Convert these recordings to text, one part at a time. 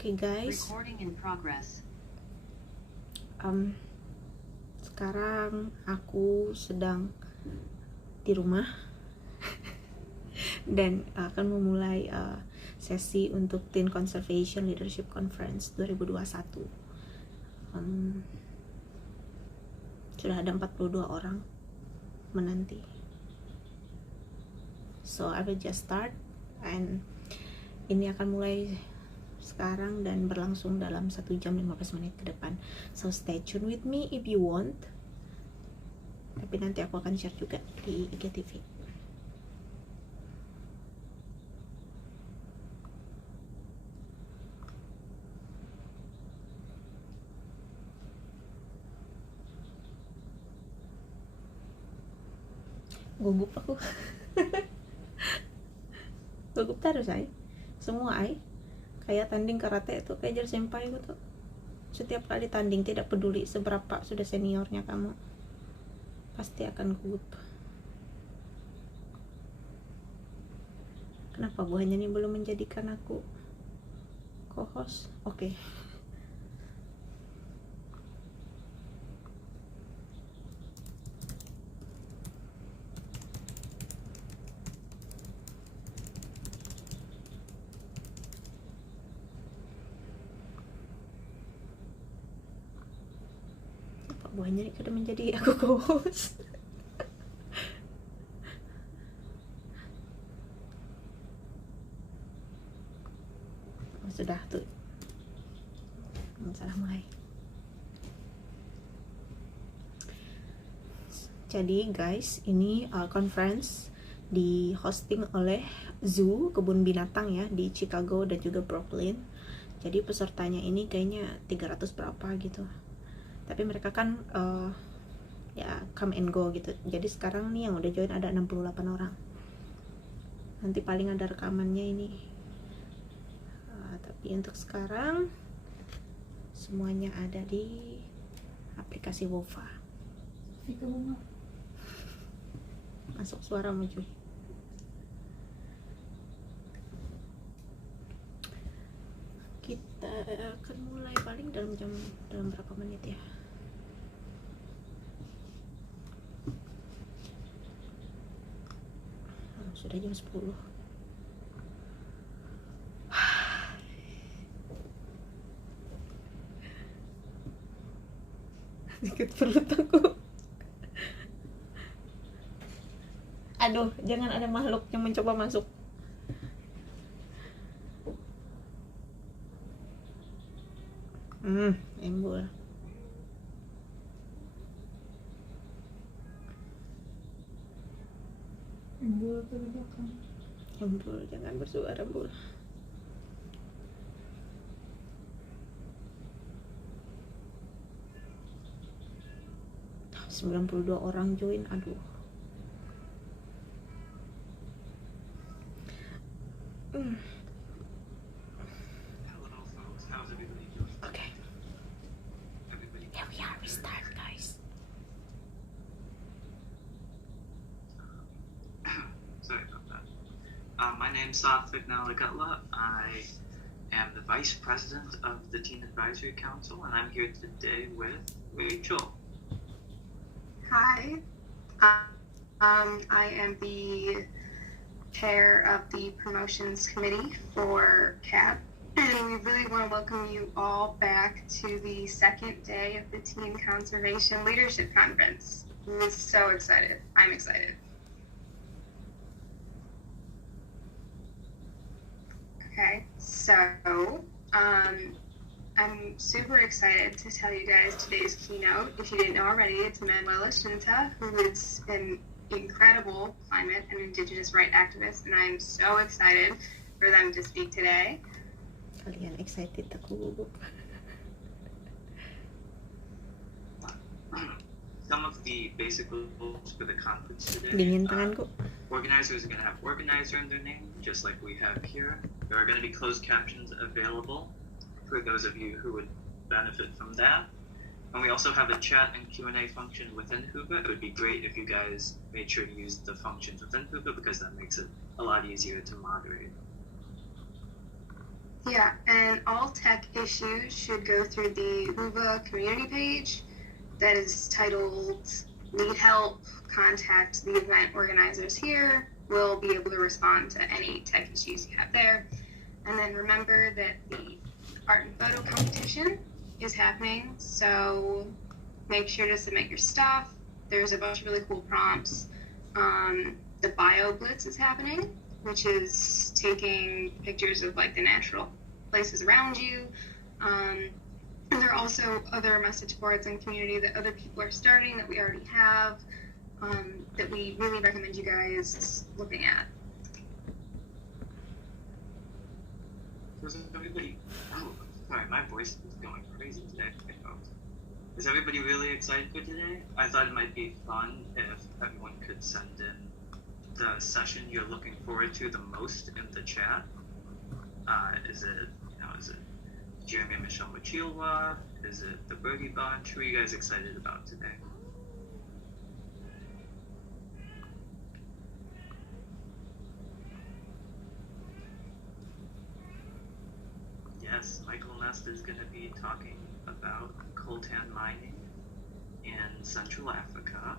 Oke guys, sekarang aku sedang di rumah dan akan memulai sesi untuk Teen Conservation Leadership Conference 2021. Sudah ada 42 orang menanti. So I will just start, and ini akan mulai sekarang dan berlangsung dalam 1 jam 15 menit ke depan. So stay tune with me if you want. Tapi nanti aku akan share juga di IGTV. Gugup aku. Gugup terus ay. Semua ay. Kayak tanding karate itu kayak jar senpai gitu. Setiap kali tanding, tidak peduli seberapa sudah seniornya kamu, pasti akan gugup. Kenapa buahnya ini belum menjadikan aku co-host? Oke. Buahnya ini sudah menjadi aku co-host. Sudah tuh, salah mulai. Jadi guys, ini conference di hosting oleh zoo kebun binatang ya di Chicago dan juga Brooklyn. Jadi pesertanya ini kayaknya 300 berapa gitu. Tapi mereka kan ya come and go gitu. Jadi sekarang nih yang udah join ada 68 orang. Nanti paling ada rekamannya ini. Tapi untuk sekarang semuanya ada di aplikasi Wova. Masuk suara maju. Kita akan mulai paling dalam berapa menit ya? Sudah jam 10. Sedikit perut aku. Aduh, jangan ada makhluk yang mencoba masuk. Embul. Embul ke belakang. Embul, jangan bersuara, Embul. Oh, 92 orang join, aduh. Okay. Here we are, we start, guys. Sorry about that. My name's Safik Nalagatla. I am the Vice President of the Teen Advisory Council, and I'm here today with Rachel. Hi, I am the chair of the promotions committee for CAP, and we really want to welcome you all back to the second day of the Teen Conservation Leadership Conference. We're so excited. I'm excited. Okay, so I'm super excited to tell you guys today's keynote. If you didn't know already, it's Manuela Shinta, who is an incredible climate and indigenous rights activist, and I'm so excited for them to speak today. Kalian excited, aku gugup. Some of the basic rules for the conference today. Dingin tanganku. Organizers are going to have organizer in their name, just like we have here. There are going to be closed captions available for those of you who would benefit from that. And we also have a chat and Q&A function within Hoova. It would be great if you guys made sure to use the functions within Hoova because that makes it a lot easier to moderate. Yeah, and all tech issues should go through the Huva community page that is titled Need Help, Contact the Event Organizers Here. We'll be able to respond to any tech issues you have there. And then remember that the art and photo competition is happening, so make sure to submit your stuff. There's a bunch of really cool prompts. The Bio Blitz is happening, which is taking pictures of like the natural places around you. And there are also other message boards and community that other people are starting that we already have, that we really recommend you guys looking at. Was everybody? Oh, sorry, my voice is going crazy today, folks. Is everybody really excited for today? I thought it might be fun if everyone could send in the session you're looking forward to the most in the chat. Is it Jeremy and Michelle Machilwa? Is it the Birdie Bunch? Who are you guys excited about today? Yes, Michael Nest is going to be talking about coltan mining in Central Africa.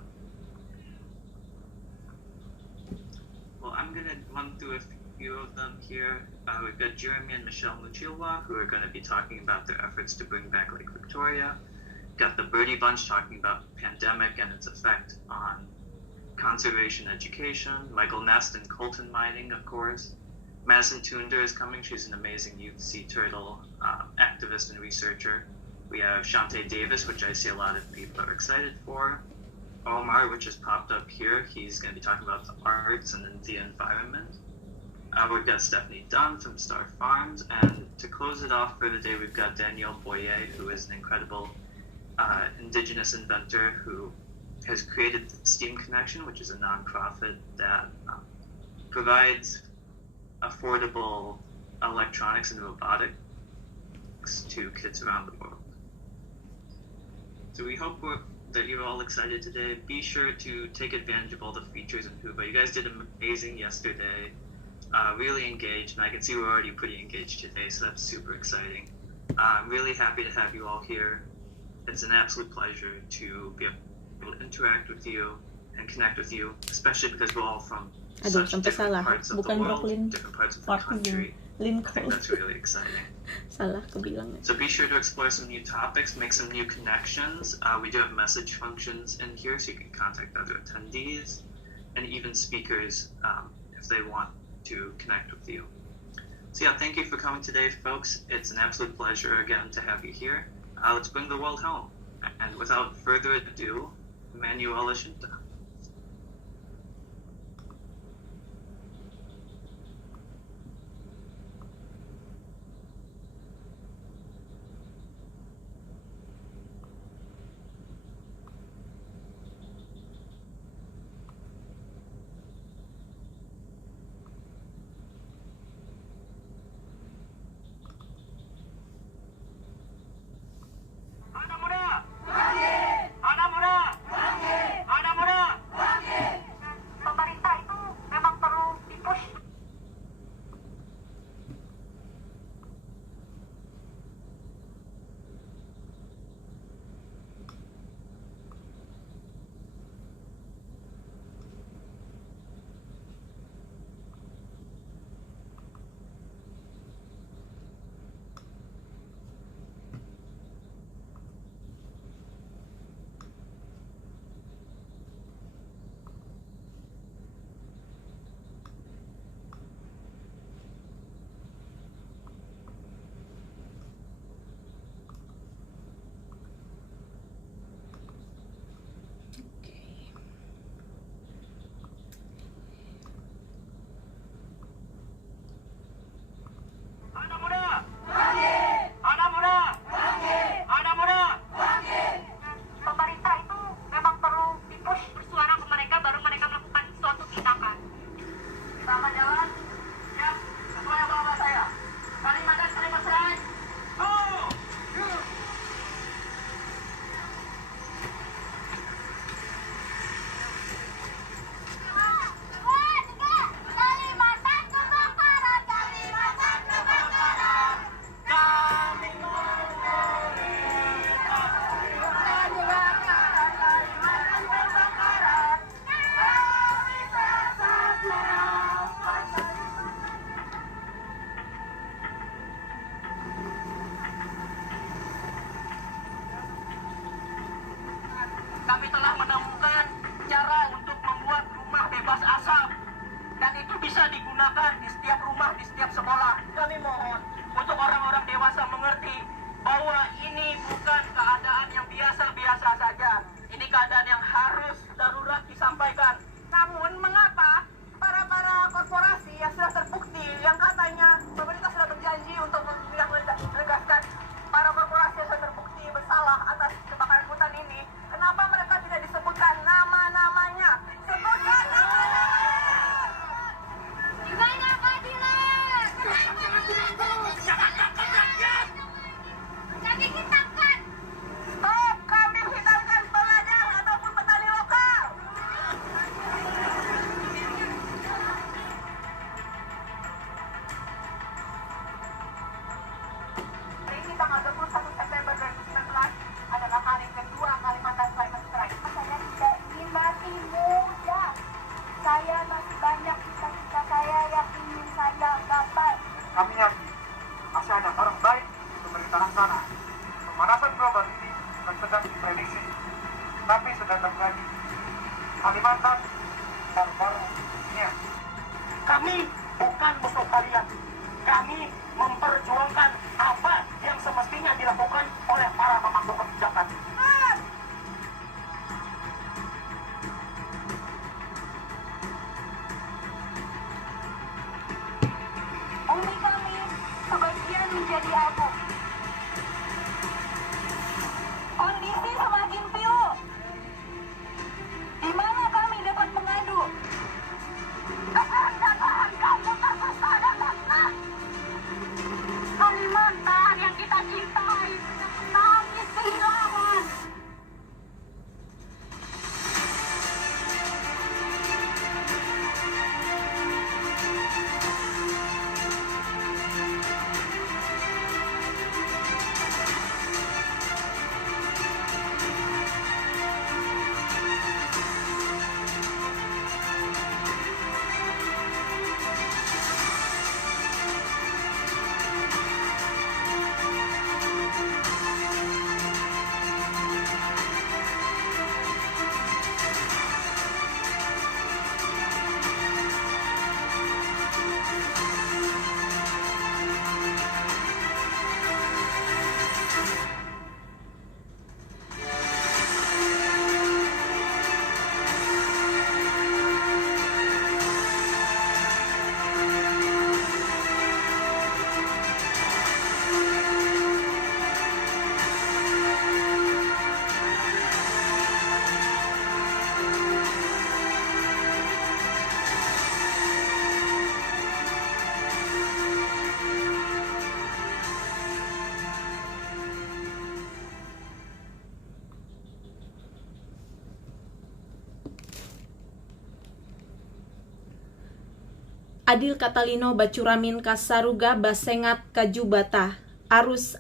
Well, I'm going to run through a few of them here. We've got Jeremy and Michelle Muchilwa, who are going to be talking about their efforts to bring back Lake Victoria. Got the Birdie Bunch talking about the pandemic and its effect on conservation education. Michael Nest and coltan mining, of course. Madison Tunder is coming. She's an amazing youth sea turtle activist and researcher. We have Shantae Davis, which I see a lot of people are excited for. Omar, which has popped up here, he's going to be talking about the arts and the environment. We've got Stephanie Dunn from Star Farms, and to close it off for the day, we've got Danielle Boyer, who is an incredible indigenous inventor who has created STEAM Connection, which is a nonprofit that provides affordable electronics and robotics to kids around the world. So we hope that you're all excited today. Be sure to take advantage of all the features in Huva. You guys did amazing yesterday, really engaged, and I can see we're already pretty engaged today, so that's super exciting. I'm really happy to have you all here. It's an absolute pleasure to be able to interact with you and connect with you, especially because we're all from Aduh, such sampai different salah. parts of Bukan the world, Brooklyn. different parts of the Park country. I Lincoln. think that's really exciting. Salah kebilang. So be sure to explore some new topics, make some new connections. We do have message functions in here, so you can contact other attendees and even speakers if they want to connect with you. So yeah, thank you for coming today, folks. It's an absolute pleasure again to have you here. Let's bring the world home. And without further ado, Manuela Shinta. Ana Mura! Ana Mura! kami telah menemukan cara untuk membuat rumah bebas asap. Dan itu bisa digunakan di setiap rumah, di setiap sekolah. Kami mohon untuk orang-orang dewasa mengerti bahwa ini bukan keadaan yang biasa-biasa saja. Ini keadaan yang harus darurat disampaikan. Namun mengapa para korporasi yang sudah terbukti, yang katanya pemerintah sudah berjanji untuk menegaskan para korporasi yang sudah terbukti bersalah atas kebakaran hutan ini, kenapa mereka tidak disebutkan nama-namanya? Sebutkan nama-namanya! Di mana keadilan? Kami hitamkan! Stop! Kami hitamkan peladang ataupun petani lokal! Hari ini tanggal 21 September 2019 adalah hari kedua Kalimantan Climate Strike. Saya tidak ingin mati muda. Saya masih banyak cita-cita saya yang ingin saya gapai. Kami yakin masih ada orang baik di pemerintahan sana. Pemanasan global ini bukan sedang diprediksi, tapi sedang terjadi. Kalimantan baru-baru dunia. Kami bukan musuh kalian. Kami memperjuangkan apa yang semestinya dilakukan oleh para pemangku kebijakan. Bumi kami sebagian menjadi abu. Kondisi semakin pilu. Di mana kami dapat mengadu? Kebersamaan kamu tersesat dan lekat. Kalimantan yang kita cintai sedang menangis kehilangan. Adil Katalino bacuramin kasaruga basengat kajubata arus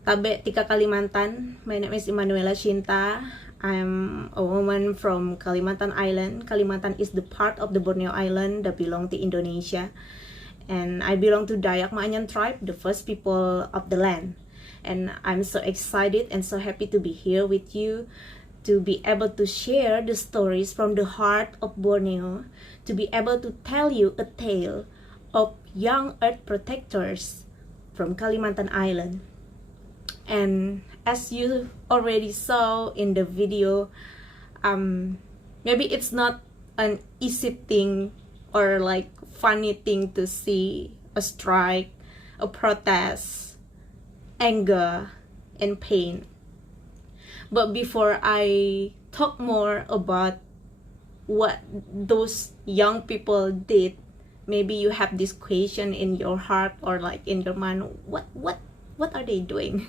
tabe tika Kalimantan. My name is Emanuela Shinta. I'm a woman from Kalimantan Island. Kalimantan is the part of the Borneo Island that belong to Indonesia, and I belong to Dayak Maanyan tribe, the first people of the land. And I'm so excited and so happy to be here with you, to be able to share the stories from the heart of Borneo, to be able to tell you a tale of young earth protectors from Kalimantan Island. And as you already saw in the video, maybe it's not an easy thing or like funny thing to see a strike, a protest, anger, and pain. But before I talk more about what those young people did, maybe you have this question in your heart or like in your mind, what are they doing?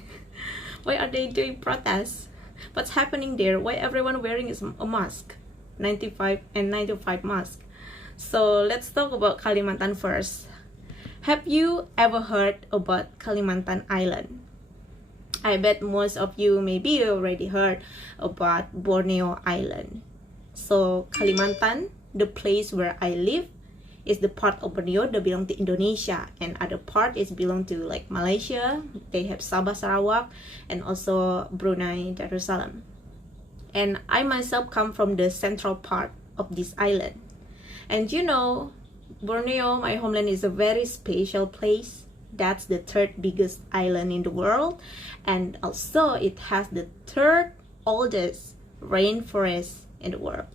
Why are they doing protests? What's happening there? Why everyone wearing is a mask? 95 mask. So let's talk about Kalimantan first. Have you ever heard about Kalimantan Island? I bet most of you maybe already heard about Borneo Island. So Kalimantan, the place where I live, is the part of Borneo that belong to Indonesia, and other part is belong to like Malaysia. They have Sabah, Sarawak, and also Brunei Darussalam. and I myself come from the central part of this island. And you know, Borneo, my homeland, is a very special place. That's the third biggest island in the world, and also it has the third oldest rainforest in the world.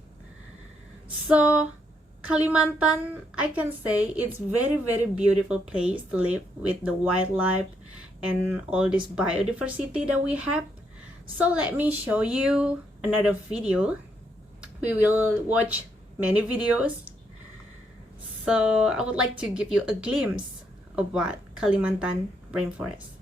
So Kalimantan, I can say it's very beautiful place to live with the wildlife and all this biodiversity that we have. So let me show you another video. We will watch many videos. So I would like to give you a glimpse of what Kalimantan rainforest.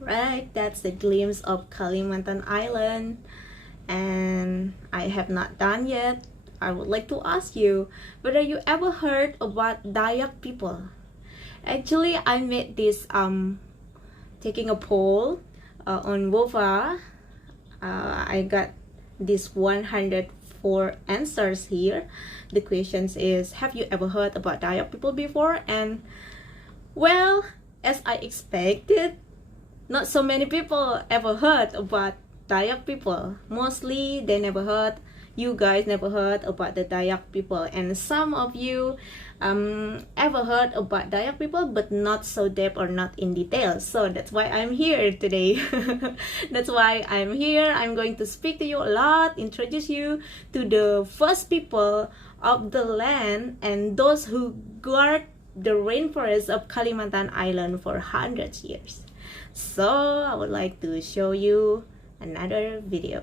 Right, that's a glimpse of Kalimantan Island, and I have not done yet. I would like to ask you, whether you ever heard about Dayak people? Actually, I made this taking a poll on Wova. I got this 104 answers here. The questions is, have you ever heard about Dayak people before? And well, as I expected, not so many people ever heard about Dayak people. Mostly they never heard, you guys never heard about the Dayak people, and some of you ever heard about Dayak people, but not so deep or not in detail. So that's why I'm here today. That's why I'm here. I'm going to speak to you a lot, introduce you to the first people of the land and those who guard the rainforest of Kalimantan Island for hundreds of years. So I would like to show you another video.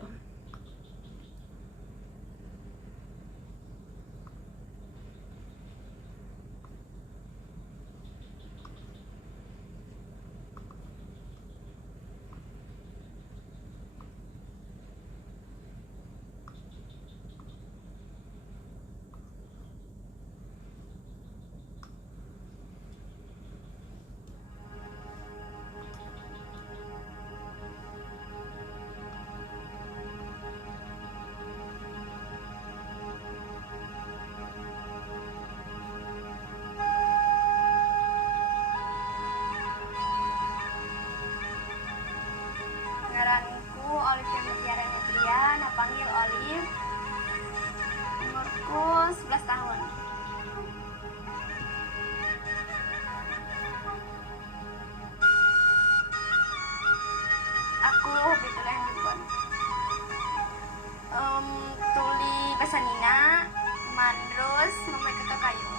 Ngaranku Olivia Mutiara Netrian, panggil Olive. Umurku 11 tahun. Aku hobi tulis handphone. Tuli bahasa Nina, mandrus, memakai kayu.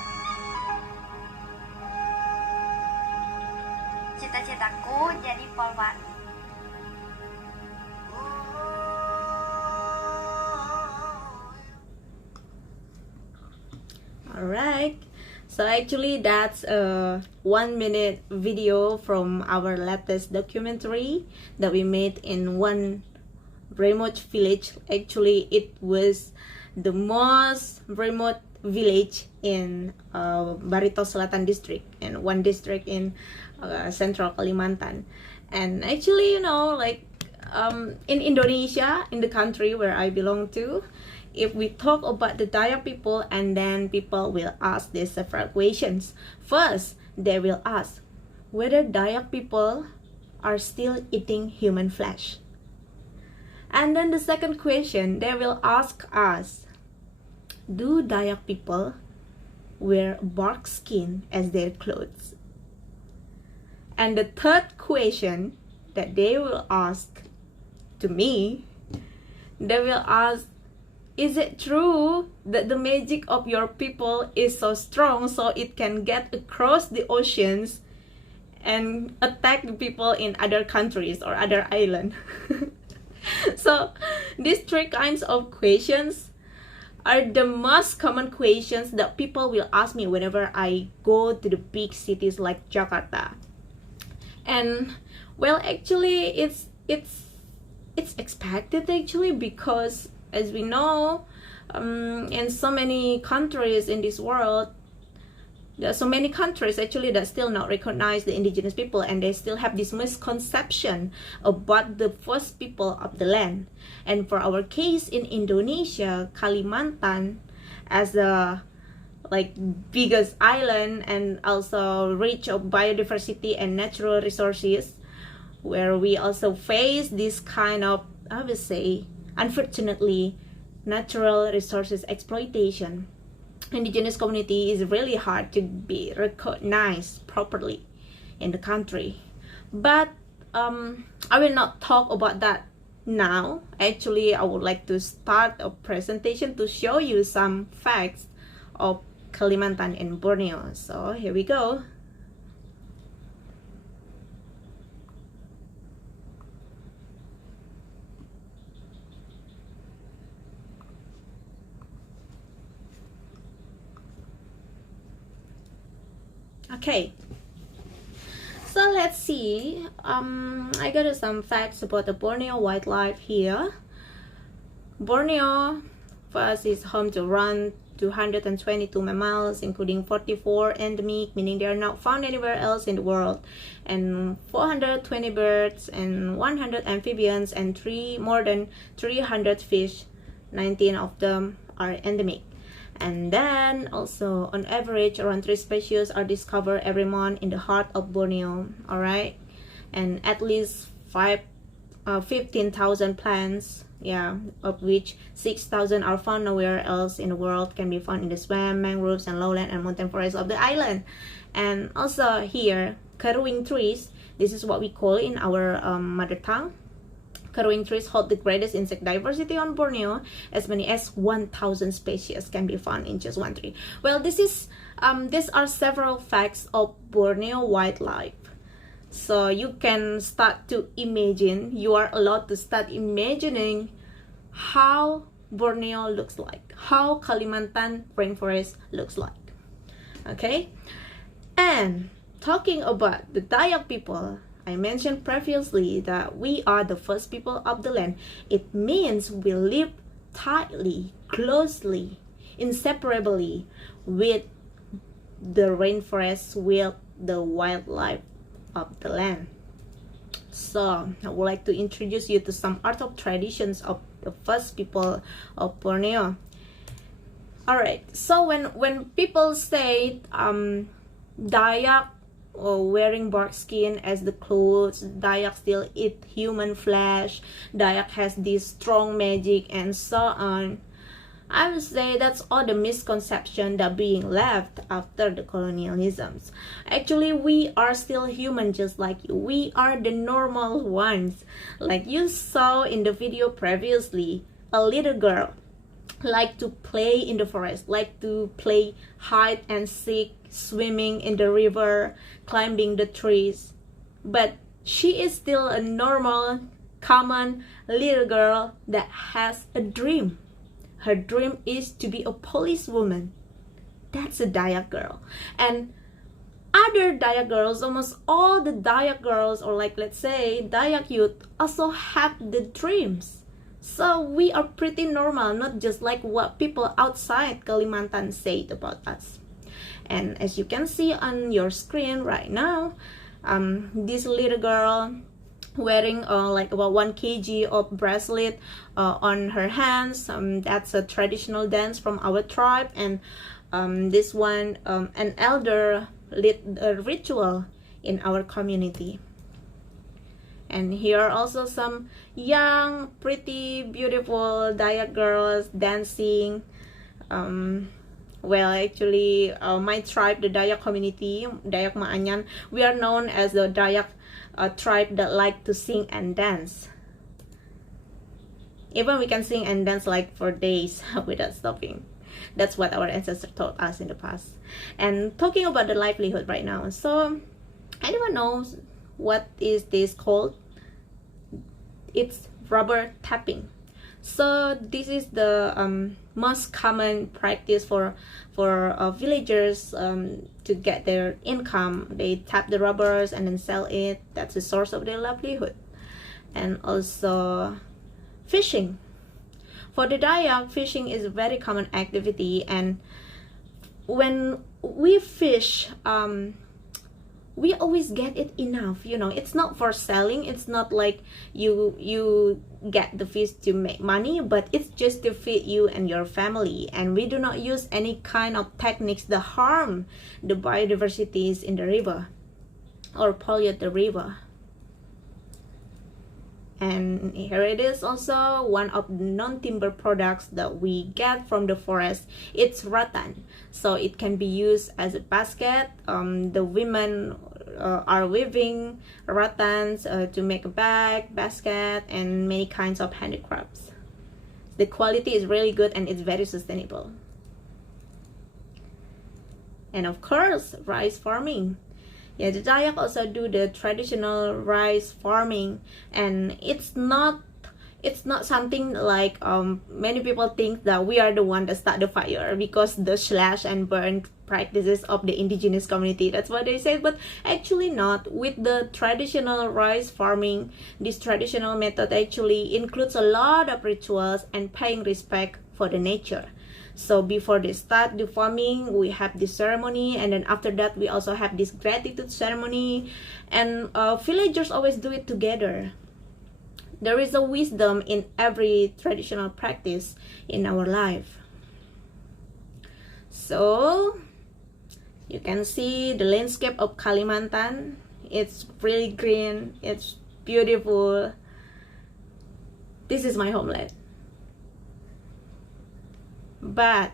Cita-citaku jadi polwan. Alright, so actually that's a 1-minute video from our latest documentary that we made in one remote village. Actually, it was the most remote village in Barito Selatan district and one district in central Kalimantan. And actually, you know, like in Indonesia, in the country where I belong to, if we talk about the Dayak people, and then people will ask these several questions. First, they will ask whether Dayak people are still eating human flesh. And then the second question, they will ask us, do Dayak people wear bark skin as their clothes? And the third question that they will ask to me, they will ask, is it true that the magic of your people is so strong so it can get across the oceans and attack the people in other countries or other islands? So these three kinds of questions are the most common questions that people will ask me whenever I go to the big cities like Jakarta. And well, actually it's expected, actually, because as we know, in so many countries in this world, there are so many countries actually that still not recognize the indigenous people, and they still have this misconception about the first people of the land. And for our case in Indonesia, Kalimantan, as the biggest island and also rich of biodiversity and natural resources, where we also face this kind of, I would say, unfortunately, natural resources exploitation. Indigenous community is really hard to be recognized properly in the country. But I will not talk about that now. Actually, I would like to start a presentation to show you some facts of Kalimantan and Borneo. So here we go. Okay, so let's see. I got some facts about the Borneo wildlife here. Borneo first is home to around 222 mammals, including 44 endemic, meaning they are not found anywhere else in the world, and 420 birds, and 100 amphibians, and more than 300 fish. 19 of them are endemic. And then also on average around 3 species are discovered every month in the heart of Borneo. All right, and at least 15,000 plants, of which 6,000 are found nowhere else in the world, can be found in the swamp, mangroves, and lowland and mountain forests of the island. And also here, keruing trees, this is what we call in our mother tongue. Keruing trees hold the greatest insect diversity on Borneo. As many as 1,000 species can be found in just one tree. Well, these are several facts of Borneo wildlife. So you can start to imagine, you are allowed to start imagining how Borneo looks like, how Kalimantan rainforest looks like. Okay, and talking about the Dayak people, I mentioned previously that we are the first people of the land. It means we live tightly, closely, inseparably with the rainforest, with the wildlife of the land. So I would like to introduce you to some art of traditions of the first people of Borneo. Alright, so when people say Dayak or wearing bark skin as the clothes, Dayak still eat human flesh, Dayak has this strong magic, and so on, I would say that's all the misconception that being left after the colonialisms. Actually, we are still human just like you. We are the normal ones. Like you saw in the video previously, a little girl like to play in the forest, like to play hide and seek, swimming in the river, climbing the trees. But she is still a normal, common little girl that has a dream. Her dream is to be a policewoman. That's a Dayak girl. And other Dayak girls, almost all the Dayak girls, or like let's say Dayak youth, also have the dreams. So we are pretty normal, not just like what people outside Kalimantan said about us. And as you can see on your screen right now, this little girl wearing like about 1 kg of bracelet on her hands. That's a traditional dance from our tribe. And this one, an elder lead a ritual in our community. And here are also some young, pretty, beautiful Dayak girls dancing. Well, actually, my tribe, the Dayak community, Dayak Maanyan, we are known as the Dayak tribe that like to sing and dance. Even we can sing and dance like for days without stopping. That's what our ancestors taught us in the past. And talking about the livelihood right now, so anyone knows what is this called? It's rubber tapping. So this is the most common practice for villagers to get their income. They tap the rubbers and then sell it. That's the source of their livelihood. And also fishing. For the Dayak, fishing is a very common activity, and when we fish, we always get it enough. You know, it's not for selling. It's not like you get the fish to make money, but it's just to feed you and your family. And we do not use any kind of techniques that harm the biodiversities in the river or pollute the river. And here it is also one of the non-timber products that we get from the forest. It's rattan, so it can be used as a basket. The women are weaving rattans to make a bag, basket, and many kinds of handicrafts. The quality is really good and it's very sustainable. And of course, rice farming. Yeah, the Dayak also do the traditional rice farming, and it's not something like many people think that we are the one that start the fire because the slash and burn practices of the indigenous community. That's what they say, but actually not. With the traditional rice farming, this traditional method actually includes a lot of rituals and paying respect for the nature. So before they start the farming, we have this ceremony, and then after that we also have this gratitude ceremony, and villagers always do it together. There is a wisdom in every traditional practice in our life. So you can see the landscape of Kalimantan. It's really green, it's beautiful. This is my homeland. But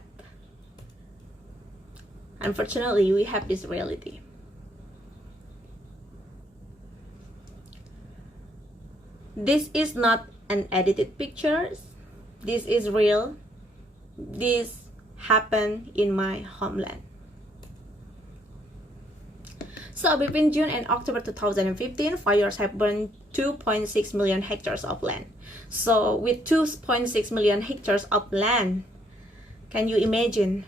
unfortunately, we have this reality. This is not an edited picture. This is real. This happened in my homeland. So between June and October 2015, fires have burned 2.6 million hectares of land. So with 2.6 million hectares of land, can you imagine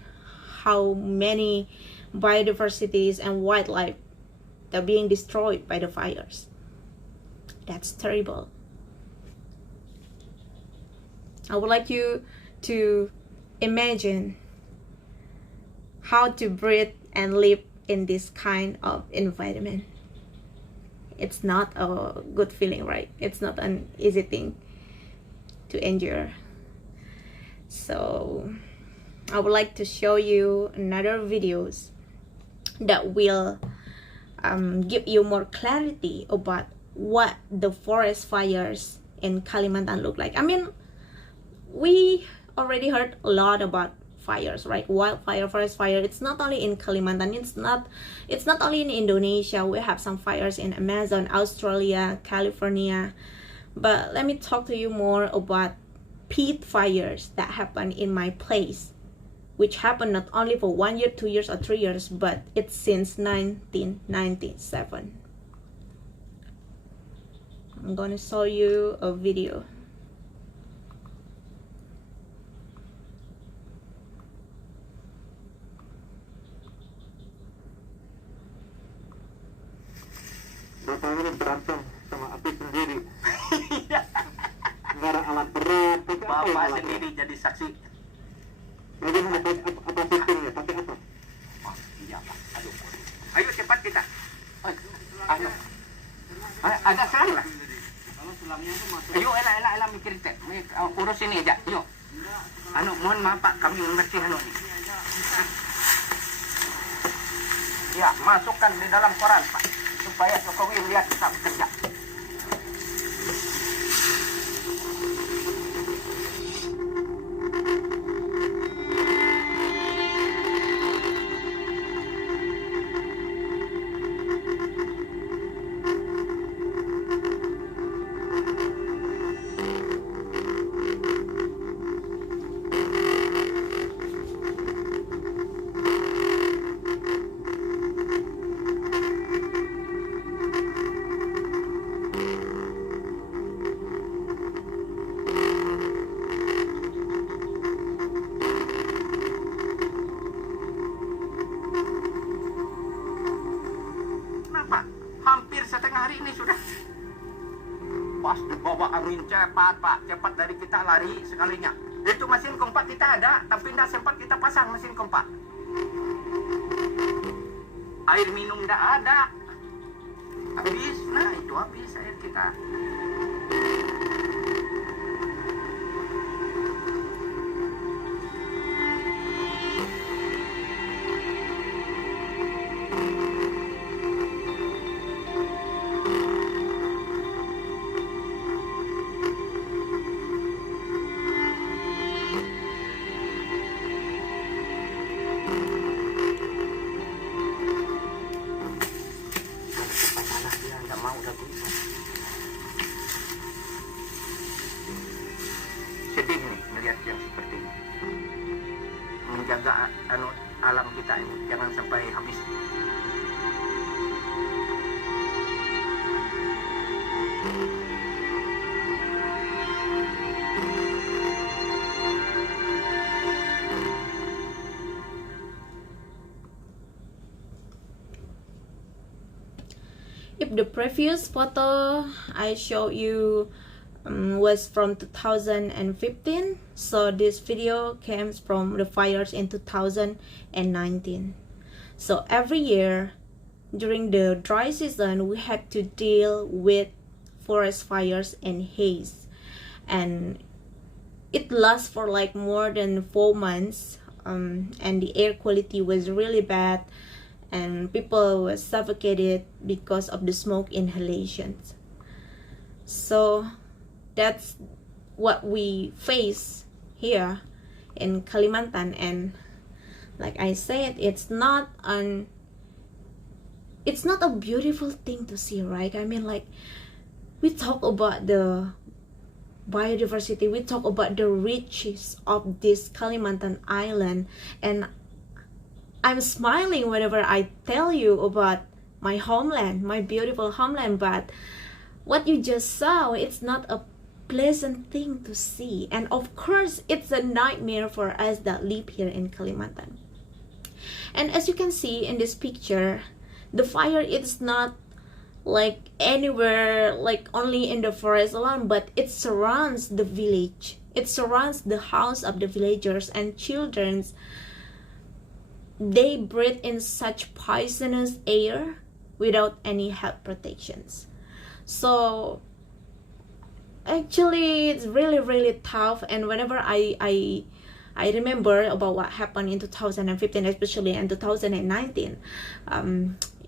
how many biodiversities and wildlife that are being destroyed by the fires? That's terrible. I would like you to imagine how to breathe and live in this kind of environment. It's not a good feeling, right? It's not an easy thing to endure. So I would like to show you another videos that will give you more clarity about what the forest fires in Kalimantan look like. I mean, we already heard a lot about fires, right? Wildfire, forest fire. It's not only in Kalimantan. It's not only in Indonesia. We have some fires in Amazon, Australia, California. But let me talk to you more about peat fires that happen in my place, which happened not only for 1 year, 2 years, or 3 years, but it's since 1997. I'm gonna show you a video. Bapak ini berantem sama api sendiri. Nggak ada alat berat, tapi apa yang Bapak alatnya? sendiri jadi saksi. Bagaimana apa sistemnya? Pakai apa? Oh, iya Pak. Aduh. Ayo cepat kita. Ayo. Agak serang lah. Yuk, elah mikirin teh. Urus ini aja, yuk. Mohon maaf Pak, kami mengerti nih. Ya, masukkan di dalam koran Pak, supaya Jokowi lihat kita bekerja. Kenapa? Hampir setengah hari ini sudah. Pas dibawa angin cepat Pak, cepat dari kita lari sekalinya. Itu mesin kompak kita ada, tapi tidak sempat kita pasang mesin kompak. Air minum tidak ada. Habis, nah itu habis air kita. Sedih nih melihat yang seperti ini. Menjaga alam kita ini jangan sampai habis. If the previous photo I showed you was from 2015, so this video came from the fires in 2019. So every year during the dry season we have to deal with forest fires and haze, and it lasts for like more than 4 months, and the air quality was really bad and people were suffocated because of the smoke inhalations. So that's what we face here in Kalimantan, and like I said, it's not a beautiful thing to see, right? I mean, like, we talk about the biodiversity, we talk about the riches of this Kalimantan island, and I'm smiling whenever I tell you about my homeland, my beautiful homeland, but what you just saw, it's not a pleasant thing to see, and of course it's a nightmare for us that live here in Kalimantan. And as you can see in this picture, the fire is not like anywhere, like only in the forest alone, but it surrounds the village, it surrounds the house of the villagers and children's. They breathe in such poisonous air without any health protections. So actually it's really tough, and whenever I remember about what happened in 2015, especially in 2019,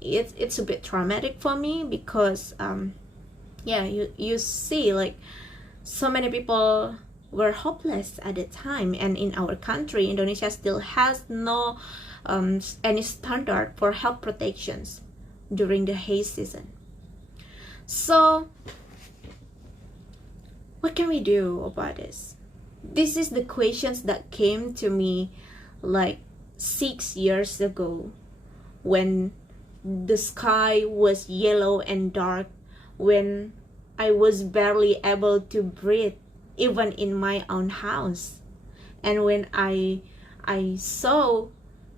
it's a bit traumatic for me, because yeah, you see, like, so many people were hopeless at the time, and in our country Indonesia still has no any standard for health protections during the haze season. So what can we do about this? This is the questions that came to me like 6 years ago, when the sky was yellow and dark, when I was barely able to breathe even in my own house, and when I saw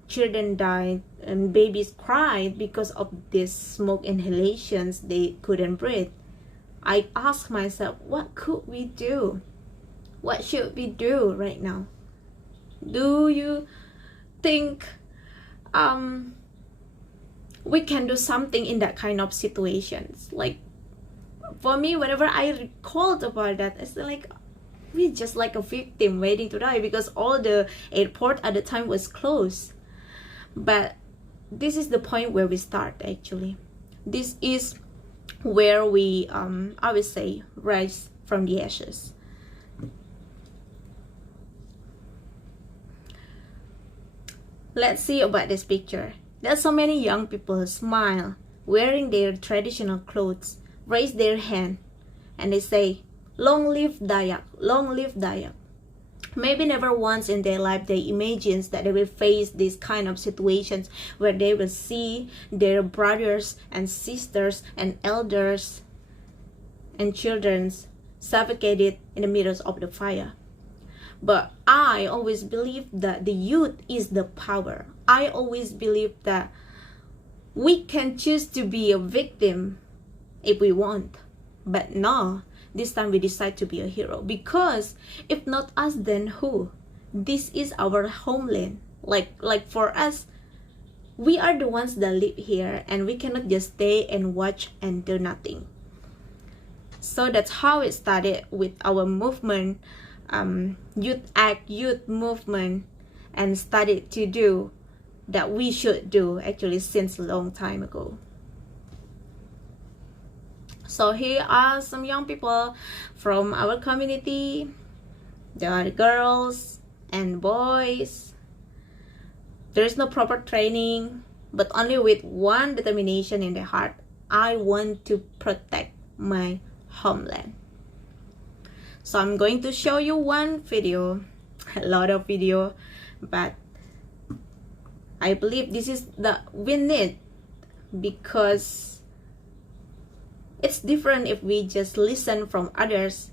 children died and babies cried because of these smoke inhalations, they couldn't breathe. I asked myself, what could we do? What should we do right now? Do you think we can do something in that kind of situations? Like, for me, whenever I recalled about that, it's like we just like a victim waiting to die because all the airport at the time was closed. But this is the point where we start actually. This is where we I would say rise from the ashes. Let's see about this picture. There's so many young people smile, wearing their traditional clothes, raise their hand, and they say, "Long live Dayak, long live Dayak." Maybe never once in their life they imagine that they will face these kind of situations where they will see their brothers and sisters and elders and children suffocated in the middle of the fire. But I always believe that the youth is the power. I always believe that we can choose to be a victim if we want. But no, this time we decide to be a hero. Because if not us, then who? This is our homeland. Like for us, we are the ones that live here, and we cannot just stay and watch and do nothing. So that's how it started with our movement, Youth Act, youth movement, and started to do that we should do actually since a long time ago. So here are some young people from our community. There are girls and boys. There is no proper training, but only with one determination in their heart. I want to protect my homeland. So I'm going to show you one video, a lot of video, but I believe this is the we need, because it's different if we just listen from others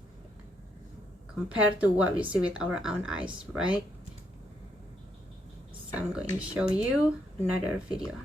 compared to what we see with our own eyes, right? So I'm going to show you another video.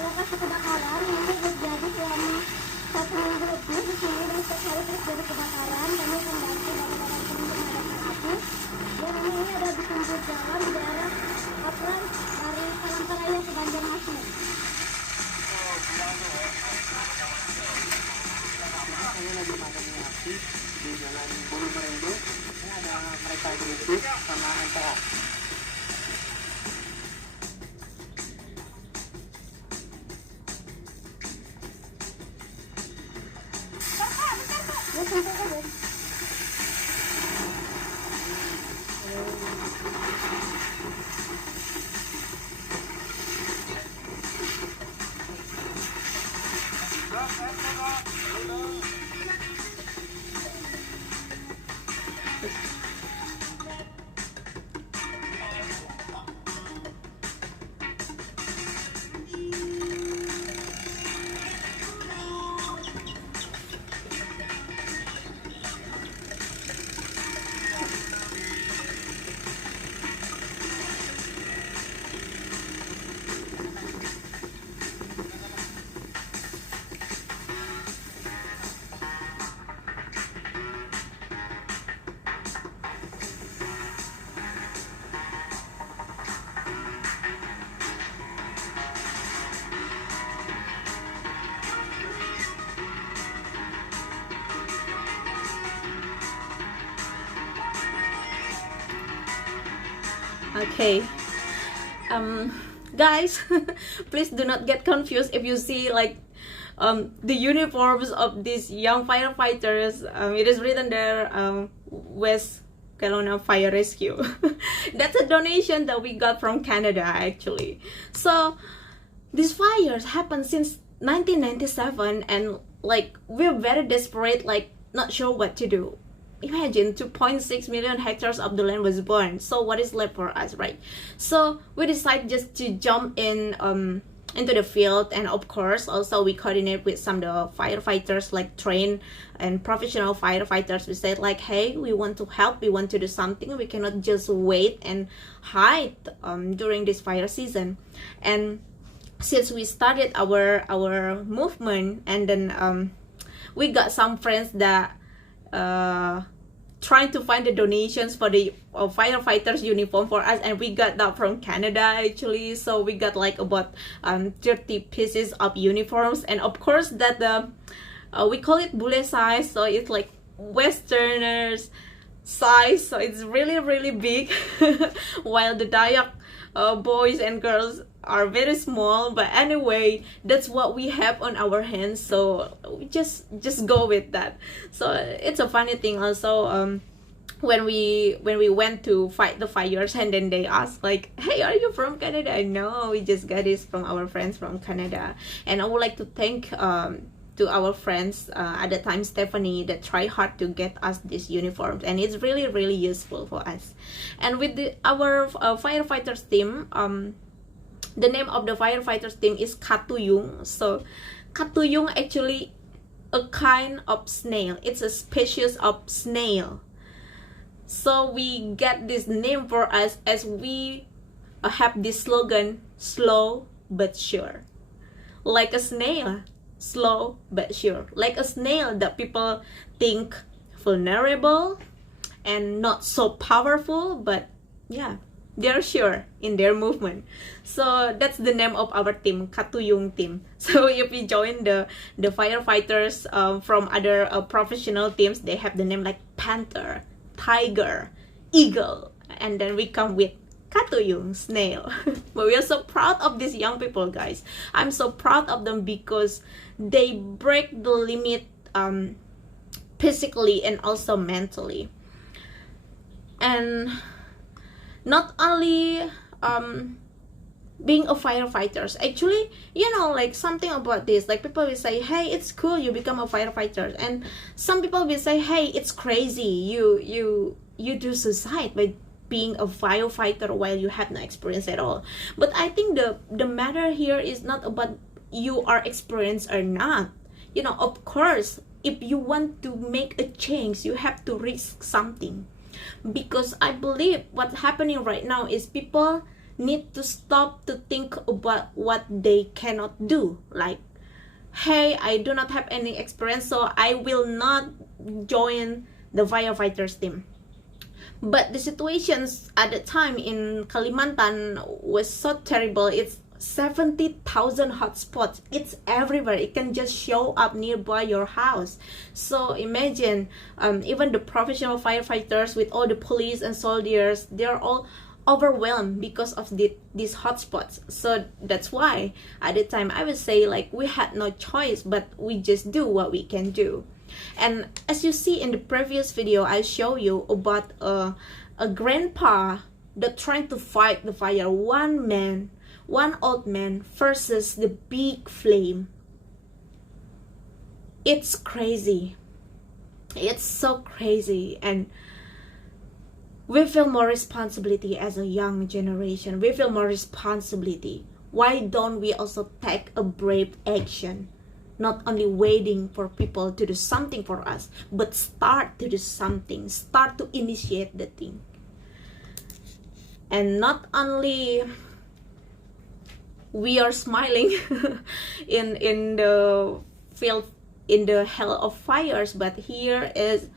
lokasi kebakaran ini terjadi selama 1 minggu lebih di sini, dan setiap hari terus jadi kebakaran. Kami membantu barang-barang kami memadamkan api. Dan ini ada di pinggir jalan di daerah Kaplan dari Palangkaraya ke Banjarmasin. Kami lagi padamnya api di jalan Bulu Merenggo. Ini ada mereka berisik sama antara. Okay. Guys, please do not get confused if you see like the uniforms of these young firefighters. It is written there, West Kelowna Fire Rescue. That's a donation that we got from Canada actually. So these fires happened since 1997, and like we're very desperate, like not sure what to do. Imagine 2.6 million hectares of the land was burned. So what is left for us, right? So we decided just to jump in into the field, and of course also we coordinate with some of the firefighters, like trained and professional firefighters. We said like, hey, we want to help, we want to do something, we cannot just wait and hide during this fire season. And since we started our movement, and then we got some friends that trying to find the donations for the firefighters uniform for us, and we got that from Canada actually. So we got like about 30 pieces of uniforms, and of course that we call it bule size, so it's like westerners size, so it's really big. While the Dayak boys and girls are very small, but anyway, that's what we have on our hands, so we just go with that. So it's a funny thing also, when we went to fight the fires, and then they asked like, hey, are you from Canada? No, we just got this from our friends from Canada. And I would like to thank to our friends at the time, Stephanie, that tried hard to get us these uniforms, and it's really useful for us. And with our firefighters team, the name of the firefighters team is Katuyung. So Katuyung actually a kind of snail, it's a species of snail. So we get this name for us as we have this slogan, slow but sure. Like a snail, slow but sure. Like a snail that people think vulnerable and not so powerful, but yeah, they're sure in their movement. So that's the name of our team, Katuyung team. So if you join the firefighters from other professional teams, they have the name like panther, tiger, eagle, and then we come with Katuyung, snail. But we are so proud of these young people, guys. I'm so proud of them because they break the limit physically and also mentally. And not only being a firefighters, actually, you know, like something about this, like people will say, hey, it's cool you become a firefighter, and some people will say, hey, it's crazy you do suicide by being a firefighter while you have no experience at all. But I think the matter here is not about you are experienced or not. You know, of course, if you want to make a change, you have to risk something. Because I believe what's happening right now is people need to stop to think about what they cannot do. Like, hey, I do not have any experience, so I will not join the firefighters team. But the situations at the time in Kalimantan was so terrible. It's 70,000 hotspots. It's everywhere. It can just show up nearby your house. So imagine, even the professional firefighters with all the police and soldiers, they're all overwhelmed because of these hotspots. So that's why at the time I would say like we had no choice, but we just do what we can do. And as you see in the previous video, I show you about a grandpa that trying to fight the fire. One old man versus the big flame. It's crazy. It's so crazy. And we feel more responsibility as a young generation. We feel more responsibility. Why don't we also take a brave action? Not only waiting for people to do something for us, but start to do something. Start to initiate the thing. And not only we are smiling in the field, in the hell of fires, but here is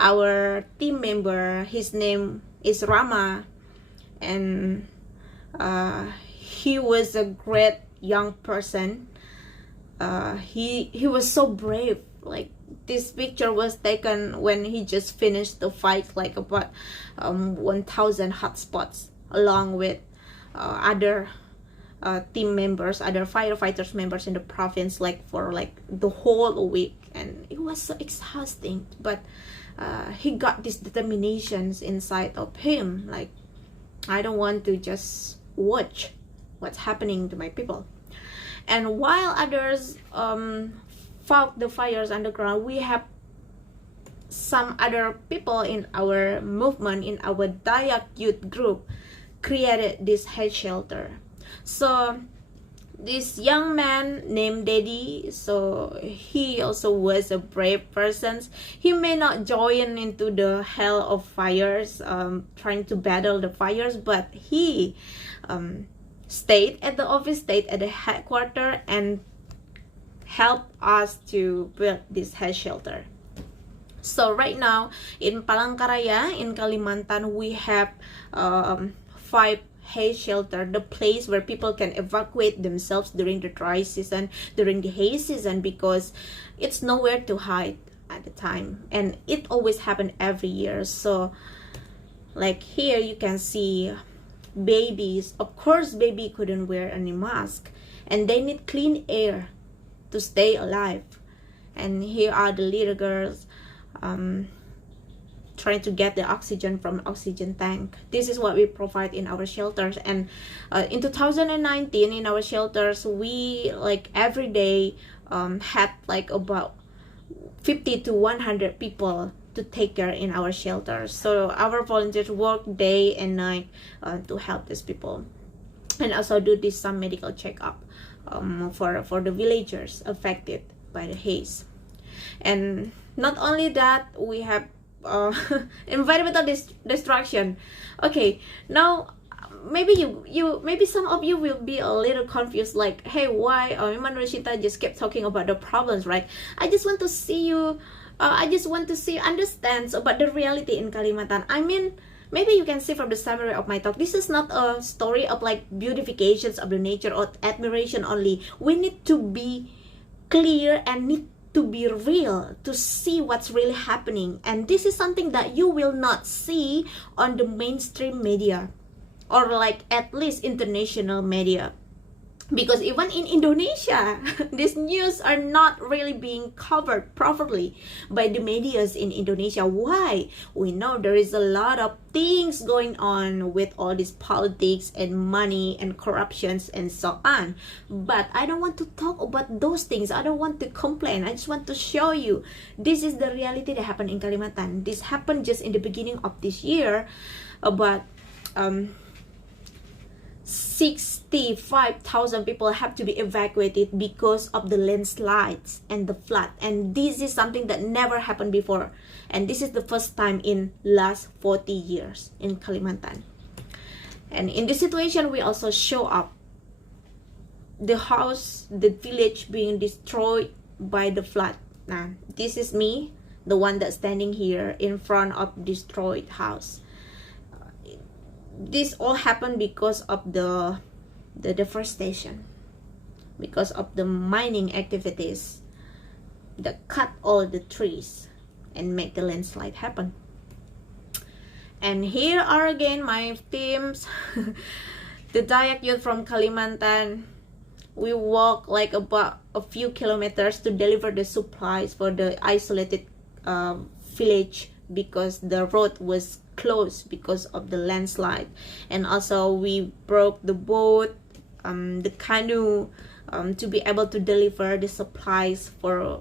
our team member. His name is Rama, and he was a great young person. He was so brave. Like, this picture was taken when he just finished the fight, like about 1,000 hotspots. along with other team members, other firefighters members in the province, like for like the whole week, and it was so exhausting. But he got these determinations inside of him, like, I don't want to just watch what's happening to my people. And while others fought the fires underground, we have some other people in our movement, in our Dayak youth group, created this hay shelter. So this young man named Daddy, so he also was a brave person. He may not join into the hell of fires, trying to battle the fires, but he stayed at the office, stayed at the headquarters, and helped us to build this hay shelter. So right now in Palangkaraya in Kalimantan, we have 5 hay shelter, the place where people can evacuate themselves during the dry season, during the hay season, because it's nowhere to hide at the time, and it always happen every year. So like here you can see babies. Of course baby couldn't wear any mask, and they need clean air to stay alive. And here are the little girls trying to get the oxygen from oxygen tank. This is what we provide in our shelters. And in 2019 in our shelters, we like every day had like about 50 to 100 people to take care in our shelters. So our volunteers work day and night to help these people, and also do this some medical checkup for the villagers affected by the haze. And not only that, we have environmental destruction. Okay, now maybe maybe some of you will be a little confused, like, hey, why Iman Rashida just kept talking about the problems, right? I just want to see you understand about the reality in Kalimantan. I mean, maybe you can see from the summary of my talk, this is not a story of like beautifications of the nature or admiration only. We need to be clear and need to be real, to see what's really happening. And this is something that you will not see on the mainstream media, or like at least international media, because even in Indonesia these news are not really being covered properly by the medias in Indonesia. Why? We know there is a lot of things going on with all this politics and money and corruptions and so on, but I don't want to talk about those things. I don't want to complain. I just want to show you this is the reality that happened in Kalimantan. This happened just in the beginning of this year, but 65,000 people have to be evacuated because of the landslides and the flood. And this is something that never happened before, and this is the first time in last 40 years in Kalimantan. And in this situation, we also show up the house, the village being destroyed by the flood. Now this is me, the one that's standing here in front of destroyed house. This all happened because of the deforestation, because of the mining activities that cut all the trees and make the landslide happen. And here are again my teams, the Dayak youth from Kalimantan. We walk like about a few kilometers to deliver the supplies for the isolated village, because the road was closed because of the landslide. And also we broke the boat, the canoe, to be able to deliver the supplies for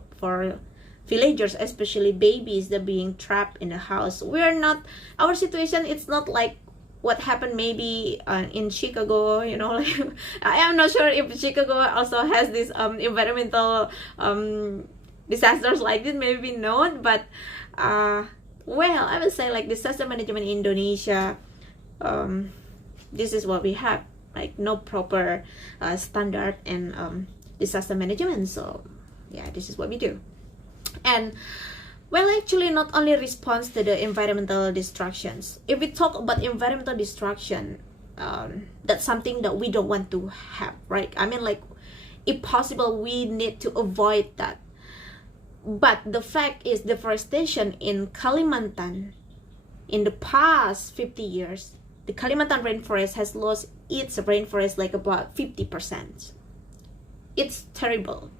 villagers, especially babies that are being trapped in the house. Our situation, it's not like what happened maybe in Chicago, you know, like I am not sure if Chicago also has this environmental disasters like this, maybe not, but well, I would say like disaster management in Indonesia, this is what we have, like no proper standard and disaster management. So yeah, this is what we do. And well, actually not only response to the environmental destructions. If we talk about environmental destruction, that's something that we don't want to have, right? I mean, like, if possible, we need to avoid that. But the fact is, deforestation in Kalimantan in the past 50 years, the Kalimantan rainforest has lost its rainforest like about 50%. It's terrible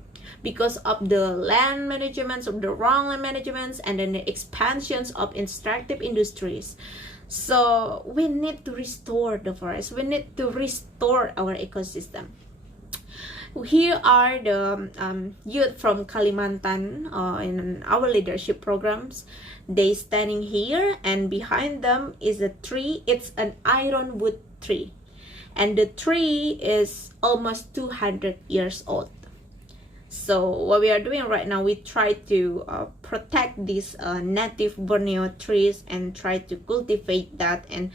because of the land managements, of the wrong land managements, and then the expansions of extractive industries. So we need to restore the forest. We need to restore our ecosystem. Here are the youth from Kalimantan in our leadership programs. They standing here, and behind them is a tree. It's an ironwood tree, and the tree is almost 200 years old. So what we are doing right now, we try to protect these native Borneo trees and try to cultivate that and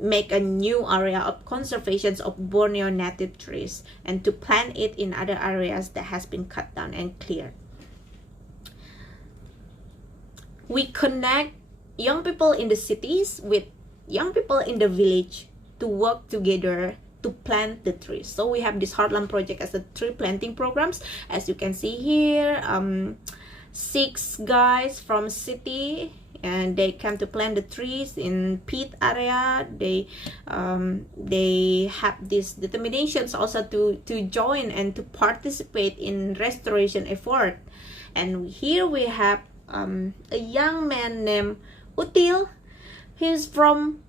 make a new area of conservation of Borneo native trees and to plant it in other areas that has been cut down and cleared. We connect young people in the cities with young people in the village to work together to plant the trees. So we have this Heartland project as a tree planting programs. As you can see here, 6 guys from city, and they come to plant the trees in pit area. They have these determinations also to join and to participate in restoration effort. And here we have a young man named Util. He's from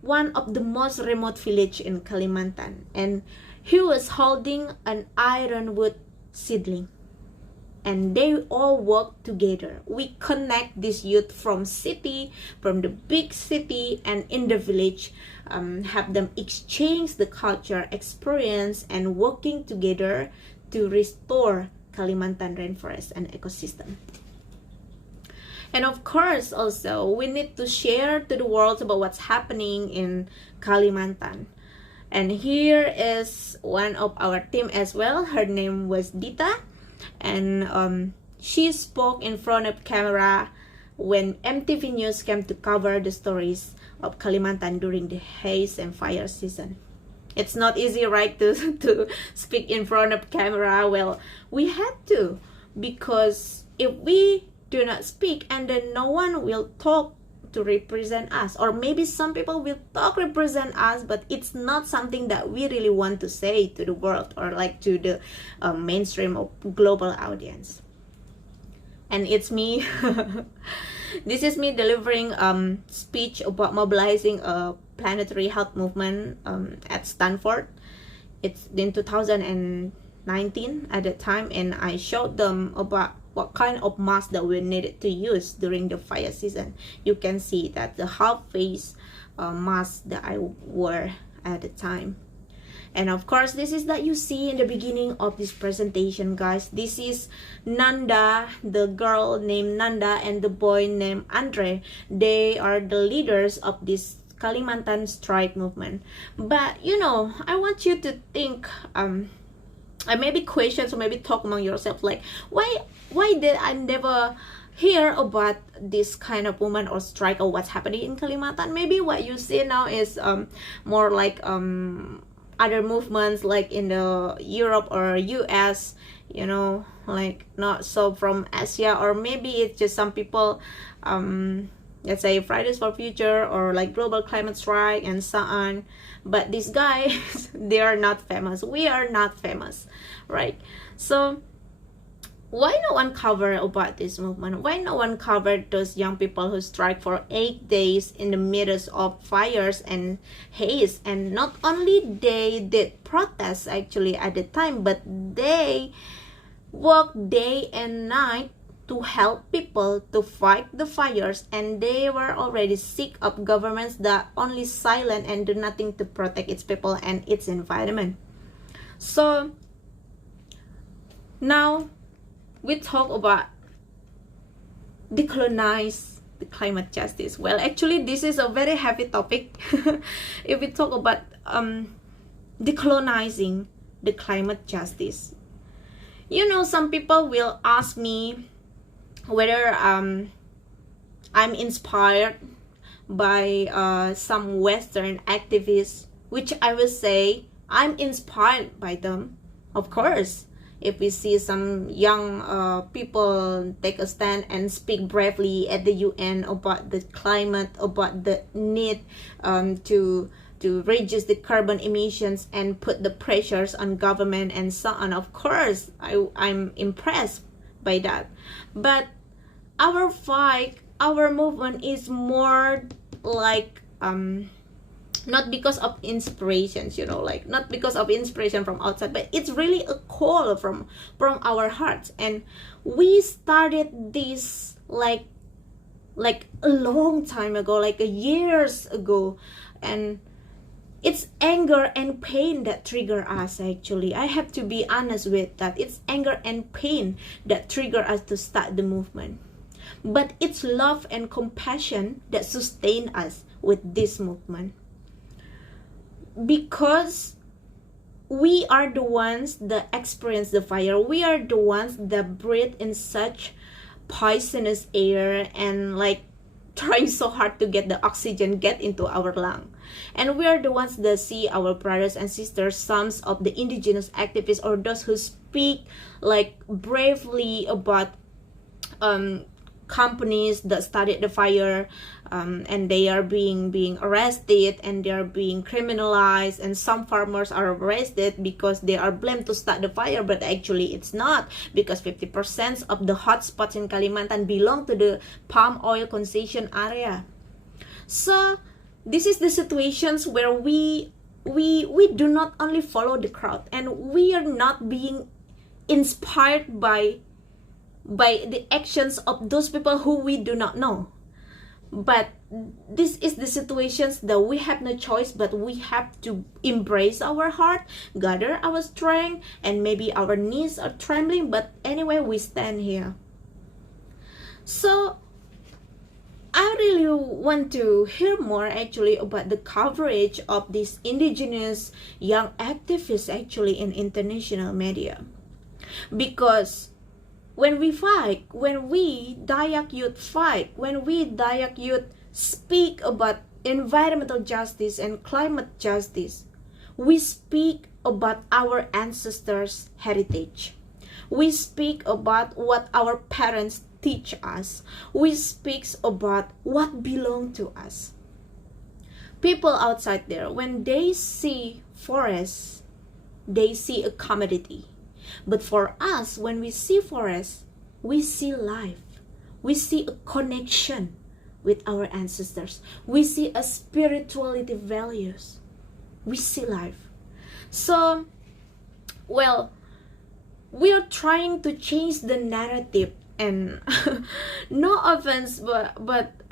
one of the most remote village in Kalimantan, and he was holding an ironwood seedling, and they all work together. We connect this youth from city, from the big city and in the village, have them exchange the culture, experience, and working together to restore Kalimantan rainforest and ecosystem. And of course, also, we need to share to the world about what's happening in Kalimantan. And here is one of our team as well. Her name was Dita. And she spoke in front of camera when MTV News came to cover the stories of Kalimantan during the haze and fire season. It's not easy, right, to speak in front of camera. Well, we had to, because if we do not speak, and then no one will talk to represent us, or maybe some people will talk represent us, but it's not something that we really want to say to the world or like to the mainstream of global audience. And it's me. This is me delivering speech about mobilizing a planetary health movement at Stanford. It's in 2019 at the time, and I showed them about what kind of mask that we needed to use during the fire season. You can see that the half face mask that I wore at the time. And of course, this is that you see in the beginning of this presentation, guys. This is Nanda, the girl named Nanda, and the boy named Andre. They are the leaders of this Kalimantan strike movement. But you know, I want you to think and maybe questions, or maybe talk among yourself, like why did I never hear about this kind of movement or strike, or what's happening in Kalimantan? Maybe what you see now is more like other movements like in the Europe or US, you know, like not so from Asia, or maybe it's just some people let's say Fridays for Future or like global climate strike and so on. But these guys, they are not famous. We are not famous, right? So why no one covered about this movement? Why no one covered those young people who strike for 8 days in the midst of fires and haze? And not only they did protests actually at the time, but they worked day and night to help people to fight the fires, and they were already sick of governments that only silent and do nothing to protect its people and its environment. So now we talk about decolonize the climate justice. Well, actually this is a very heavy topic. If we talk about decolonizing the climate justice, you know, some people will ask me whether I'm inspired by some Western activists, which I will say I'm inspired by them. Of course, if we see some young people take a stand and speak bravely at the UN about the climate, about the need to reduce the carbon emissions and put the pressures on government and so on, of course I'm impressed by that. But our fight, our movement is more like not because of inspirations, you know, like not because of inspiration from outside, but it's really a call from our hearts. And we started this like a long time ago, like years ago, and it's anger and pain that trigger us. Actually, I have to be honest with that. It's anger and pain that trigger us to start the movement, but it's love and compassion that sustain us with this movement, because we are the ones that experience the fire. We are the ones that breathe in such poisonous air and like trying so hard to get the oxygen get into our lung. And we are the ones that see our brothers and sisters, some of the indigenous activists or those who speak like bravely about companies that started the fire, and they are being arrested and they are being criminalized, and some farmers are arrested because they are blamed to start the fire, but actually it's not, because 50% of the hotspots in Kalimantan belong to the palm oil concession area. So this is the situations where we do not only follow the crowd, and we are not being inspired by the actions of those people who we do not know. But this is the situations that we have no choice, but we have to embrace our heart, gather our strength, and maybe our knees are trembling, but anyway we stand here. So I really want to hear more actually about the coverage of these indigenous young activists actually in international media, because when we fight, when we Dayak youth fight, when we Dayak youth speak about environmental justice and climate justice, we speak about our ancestors' heritage. We speak about what our parents teach us. We speak about what belongs to us. People outside there, when they see forests, they see a commodity. But for us, when we see forest, we see life. We see a connection with our ancestors. We see a spirituality values. We see life. So, well, we are trying to change the narrative. And no offense, but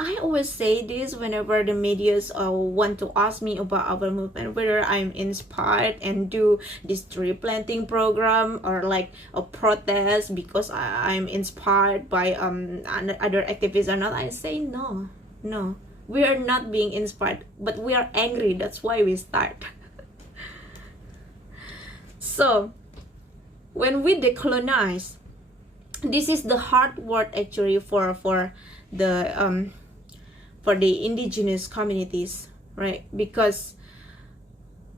I always say this whenever the medias want to ask me about our movement, whether I'm inspired and do this tree planting program or like a protest because I'm inspired by other activists or not. I say no, we are not being inspired, but we are angry. That's why we start. So when we decolonize, this is the hard word actually for the indigenous communities, right? Because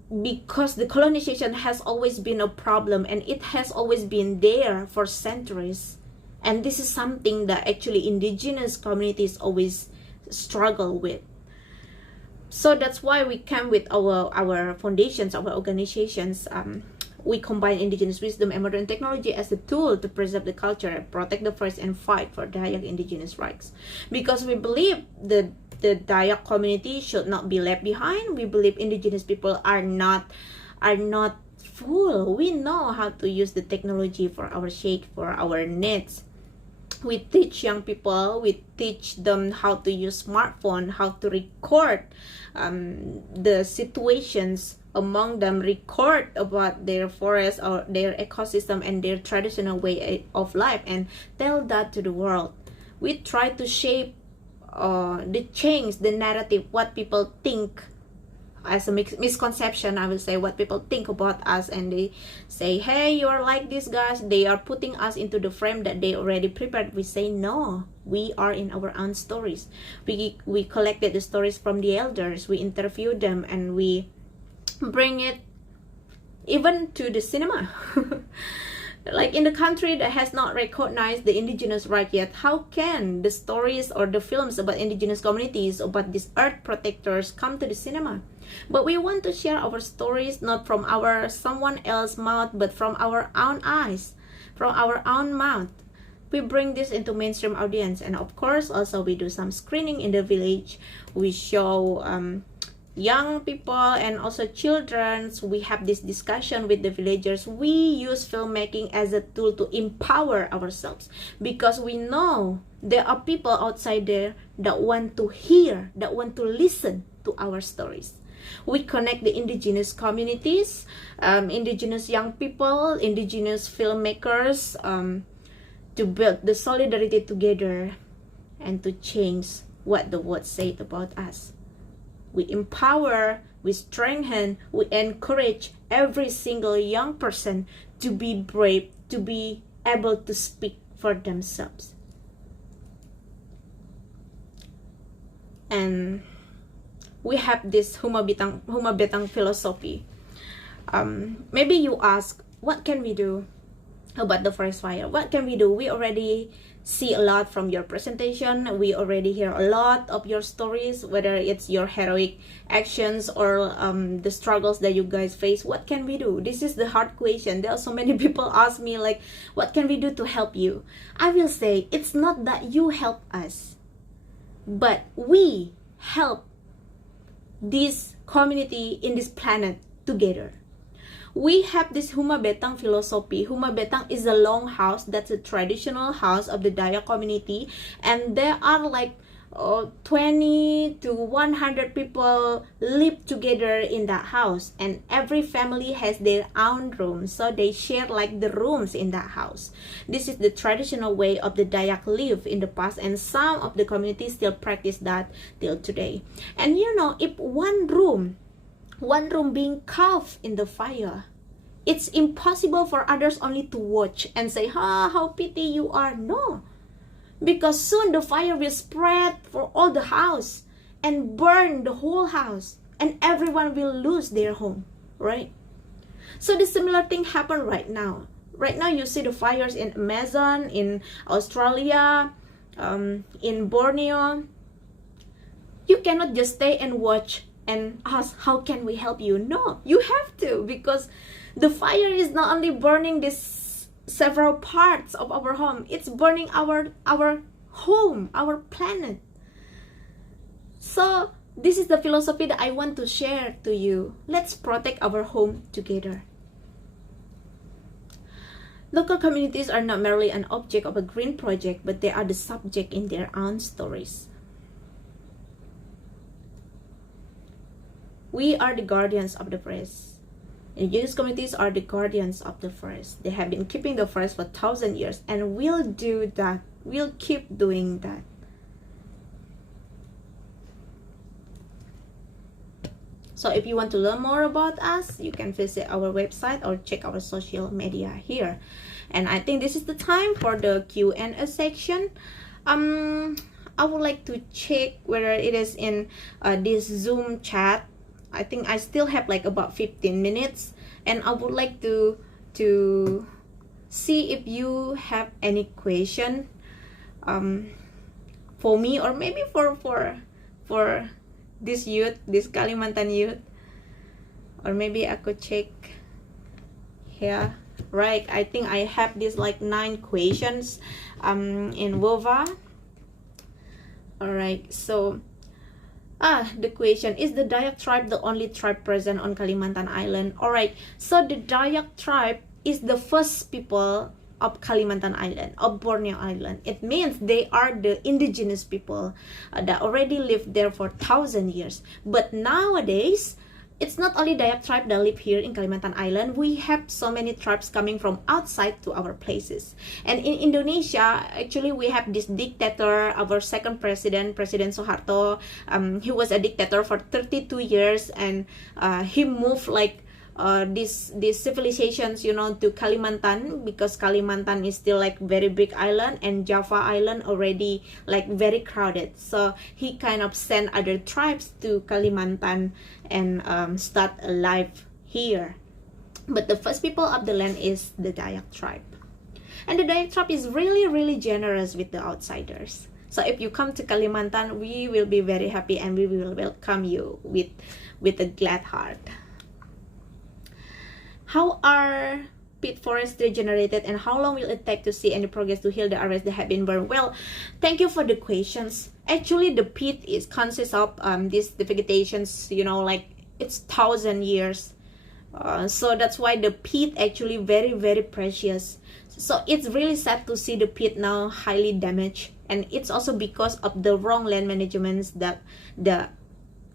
the colonization has always been a problem, and it has always been there for centuries, and this is something that actually indigenous communities always struggle with. So that's why we came with our foundations, our organizations. We combine indigenous wisdom and modern technology as a tool to preserve the culture, protect the forest, and fight for Dayak indigenous rights. Because we believe the Dayak community should not be left behind. We believe indigenous people are not fool. We know how to use the technology for our sake, for our needs. We teach young people, we teach them how to use smartphone, how to record the situations among them, record about their forest or their ecosystem and their traditional way of life, and tell that to the world. We try to shape change the narrative, what people think as a misconception, I would say, what people think about us, and they say, hey, you're like these guys. They are putting us into the frame that they already prepared. We say no, we are in our own stories. We collected the stories from the elders, we interviewed them, and we bring it even to the cinema. Like in the country that has not recognized the indigenous right yet, how can the stories or the films about indigenous communities, about these earth protectors, come to the cinema? But we want to share our stories not from our someone else's mouth, but from our own eyes, from our own mouth. We bring this into mainstream audience, and of course also we do some screening in the village. We show young people and also children. We have this discussion with the villagers. We use filmmaking as a tool to empower ourselves, because we know there are people outside there that want to hear, that want to listen to our stories. We connect the indigenous communities, indigenous young people, indigenous filmmakers, to build the solidarity together and to change what the world said about us. We empower, we strengthen, we encourage every single young person to be brave, to be able to speak for themselves. And we have this Humabetang philosophy. Maybe you ask, what can we do about the forest fire? What can we do? We already see a lot from your presentation. We already hear a lot of your stories, whether it's your heroic actions or the struggles that you guys face. What can we do? This is the hard question. There are so many people ask me like, what can we do to help you? I will say, it's not that you help us, but we help this community in this planet together. We have this Humabetang philosophy. Humabetang is a long house. That's a traditional house of the Dayak community, and there are like 20 to 100 people live together in that house, and every family has their own room, so they share like the rooms in that house. This is the traditional way of the Dayak live in the past, and some of the communities still practice that till today. And you know, if one room being carved in the fire, it's impossible for others only to watch and say, how pity you are. No, because soon the fire will spread for all the house and burn the whole house, and everyone will lose their home, right? So the similar thing happened right now. Right now you see the fires in Amazon, in Australia, in Borneo. You cannot just stay and watch and ask, how can we help you? No, you have to, because the fire is not only burning this several parts of our home, it's burning our home, our planet. So this is the philosophy that I want to share to you. Let's protect our home together. Local communities are not merely an object of a green project, but they are the subject in their own stories. We are the guardians of the forest. Indigenous communities are the guardians of the forest. They have been keeping the forest for 1,000 years, and will do that. We'll keep doing that. So if you want to learn more about us, you can visit our website or check our social media here. And I think this is the time for the Q&A section. I would like to check whether it is in this Zoom chat. I think I still have like about 15 minutes, and I would like to see if you have any question for me, or maybe for this youth, this Kalimantan youth, or maybe I could check here. Right, I think I have this like 9 questions in Wova. All right, so the question is, the Dayak tribe the only tribe present on Kalimantan Island? All right, so the Dayak tribe is the first people of Kalimantan Island, of Borneo Island. It means they are the indigenous people that already lived there for 1,000 years. But nowadays, it's not only Dayak tribe that live here in Kalimantan Island. We have so many tribes coming from outside to our places. And in Indonesia, actually, we have this dictator, our second president, President Suharto. He was a dictator for 32 years, and he moved like these civilizations, you know, to Kalimantan, because Kalimantan is still like very big island, and Java Island already like very crowded. So he kind of sent other tribes to Kalimantan and start a life here. But the first people of the land is the Dayak tribe. And the Dayak tribe is really generous with the outsiders. So if you come to Kalimantan, we will be very happy and we will welcome you with a glad heart. How are peat forests regenerated, and how long will it take to see any progress to heal the areas that have been burned? Well, thank you for the questions. Actually, the peat consists of these vegetations, you know, like it's 1,000 years. So that's why the peat actually very precious. So it's really sad to see the peat now highly damaged, and it's also because of the wrong land managements that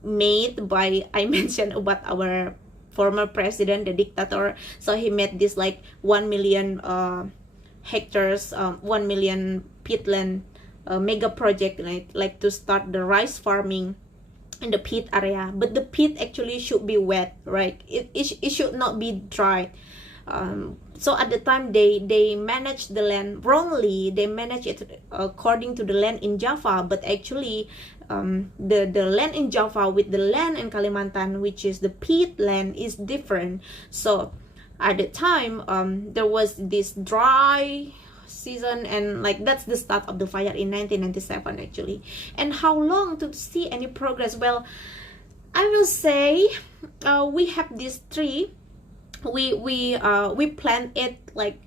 made by, I mentioned about our former president, the dictator. So he made this like 1 million hectares, 1 million peatland mega project, like to start the rice farming in the peat area. But the peat actually should be wet, right? It should not be dry. So at the time they managed the land wrongly. They managed it according to the land in Java, but actually the land in Java with the land in Kalimantan, which is the peat land, is different. So at the time there was this dry season, and like that's the start of the fire in 1997 actually. And how long to see any progress? Well, I will say we have this tree. We plant it like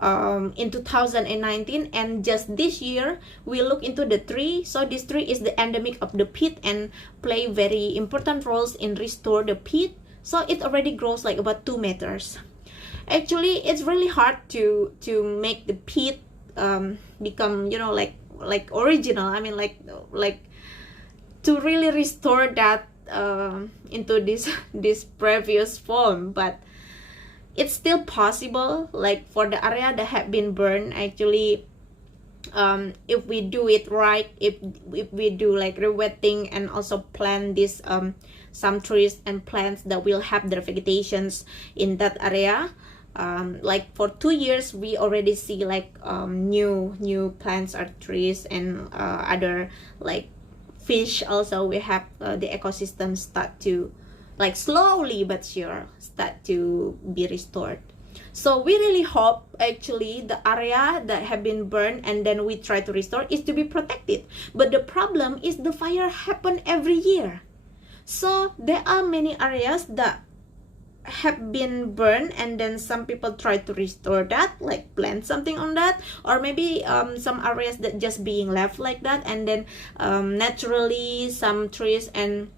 in 2019, and just this year we look into the tree. So this tree is the endemic of the peat and play very important roles in restore the peat. So it already grows like about 2 meters. Actually, it's really hard to make the peat become, you know, like original. I mean, like to really restore that into this previous form, but it's still possible. Like for the area that have been burned, actually, if we do it right, if we do like rewetting and also plant this some trees and plants that will have their vegetations in that area, like for 2 years we already see like new plants or trees and other like fish. Also we have the ecosystem start to like slowly but sure start to be restored. So we really hope actually the area that have been burned and then we try to restore is to be protected. But the problem is the fire happen every year. So there are many areas that have been burned, and then some people try to restore that, like plant something on that, or maybe some areas that just being left like that, and then naturally some trees and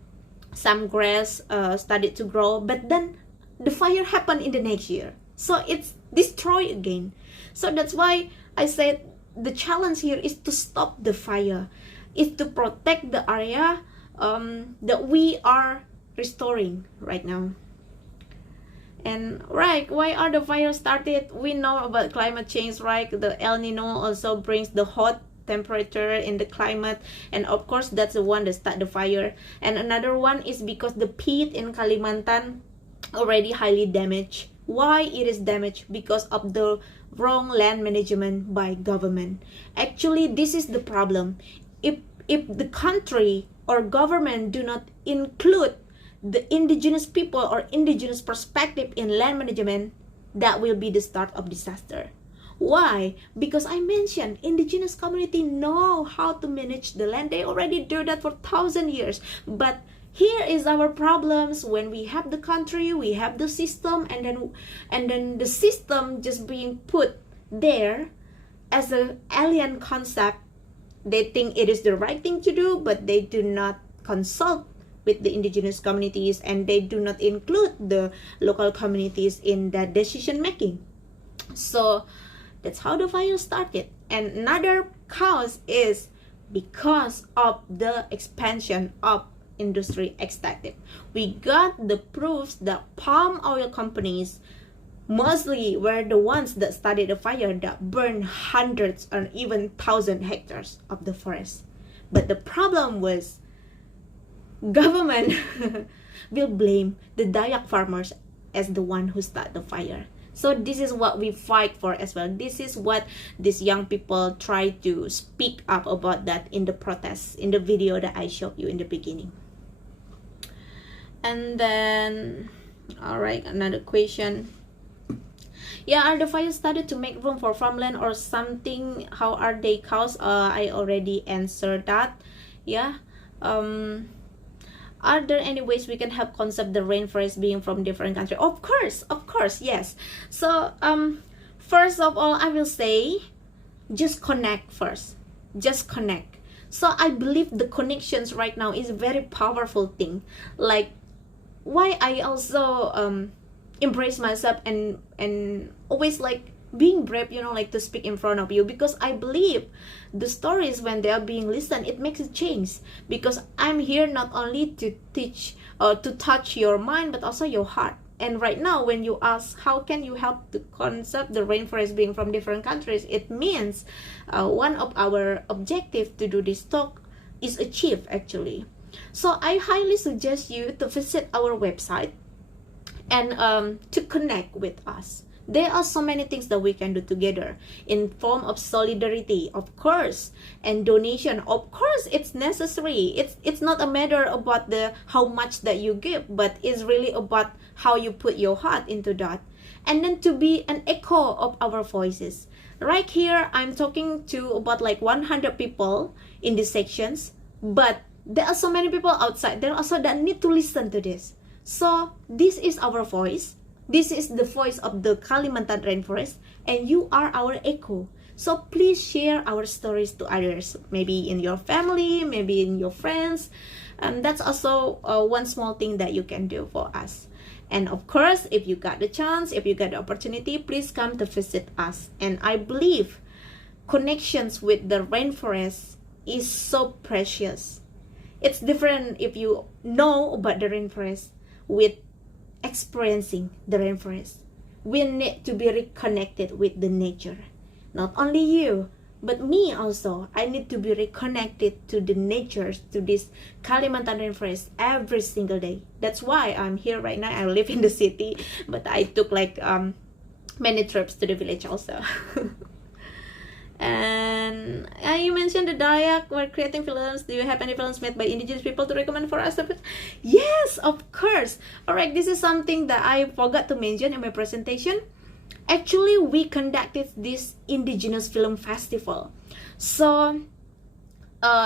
some grass started to grow, but then the fire happened in the next year, so it's destroyed again. So that's why I said the challenge here is to stop the fire, is to protect the area that we are restoring right now. And right, why are the fires started? We know about climate change, right? The El Nino also brings the hot temperature in the climate, and of course that's the one that start the fire. And another one is because the peat in Kalimantan already highly damaged. Why it is damaged? Because of the wrong land management by government. Actually, this is the problem. If the country or government do not include the indigenous people or indigenous perspective in land management, that will be the start of disaster. Why? Because I mentioned indigenous community know how to manage the land. They already do that for 1,000 years. But here is our problems. When we have the country, we have the system, and then the system just being put there as an alien concept. They think it is the right thing to do, but they do not consult with the indigenous communities, and they do not include the local communities in that decision making. So that's how the fire started. And another cause is because of the expansion of industry extractive. We got the proofs that palm oil companies mostly were the ones that started the fire that burned hundreds or even 1,000 hectares of the forest. But the problem was government will blame the Dayak farmers as the one who started the fire. So this is what we fight for as well. This is what these young people try to speak up about that in the protests, in the video that I showed you in the beginning. And then, all right, another question. Yeah, are the fires started to make room for farmland or something? How are they caused? I already answered that. Yeah. Are there any ways we can help concept the rainforest being from different countries? Of course, yes. So first of all, I will say just connect first. Just connect. So I believe the connections right now is a very powerful thing. Like why I also embrace myself and always like being brave, you know, like to speak in front of you, because I believe the stories, when they are being listened, it makes a change, because I'm here not only to teach or to touch your mind but also your heart. And right now, when you ask how can you help to concept the rainforest being from different countries, it means one of our objective to do this talk is achieved actually. So I highly suggest you to visit our website and to connect with us. There are so many things that we can do together in form of solidarity, of course, and donation. Of course, it's necessary. It's not a matter about the how much that you give, but it's really about how you put your heart into that. And then to be an echo of our voices. Right here, I'm talking to about like 100 people in these sections, but there are so many people outside there also that need to listen to this. So this is our voice. This is the voice of the Kalimantan rainforest, and you are our echo. So please share our stories to others, maybe in your family, maybe in your friends. And that's also one small thing that you can do for us. And of course, if you got the chance, if you got the opportunity, please come to visit us. And I believe connections with the rainforest is so precious. It's different if you know about the rainforest with experiencing the rainforest. We need to be reconnected with the nature. Not only you, but me also. I need to be reconnected to the nature, to this Kalimantan rainforest every single day. That's why I'm here right now. I live in the city, but I took like many trips to the village also. And you mentioned the Dayak were creating films. Do you have any films made by indigenous people to recommend for us? Yes, of course. Alright, this is something that I forgot to mention in my presentation. Actually, we conducted this indigenous film festival. So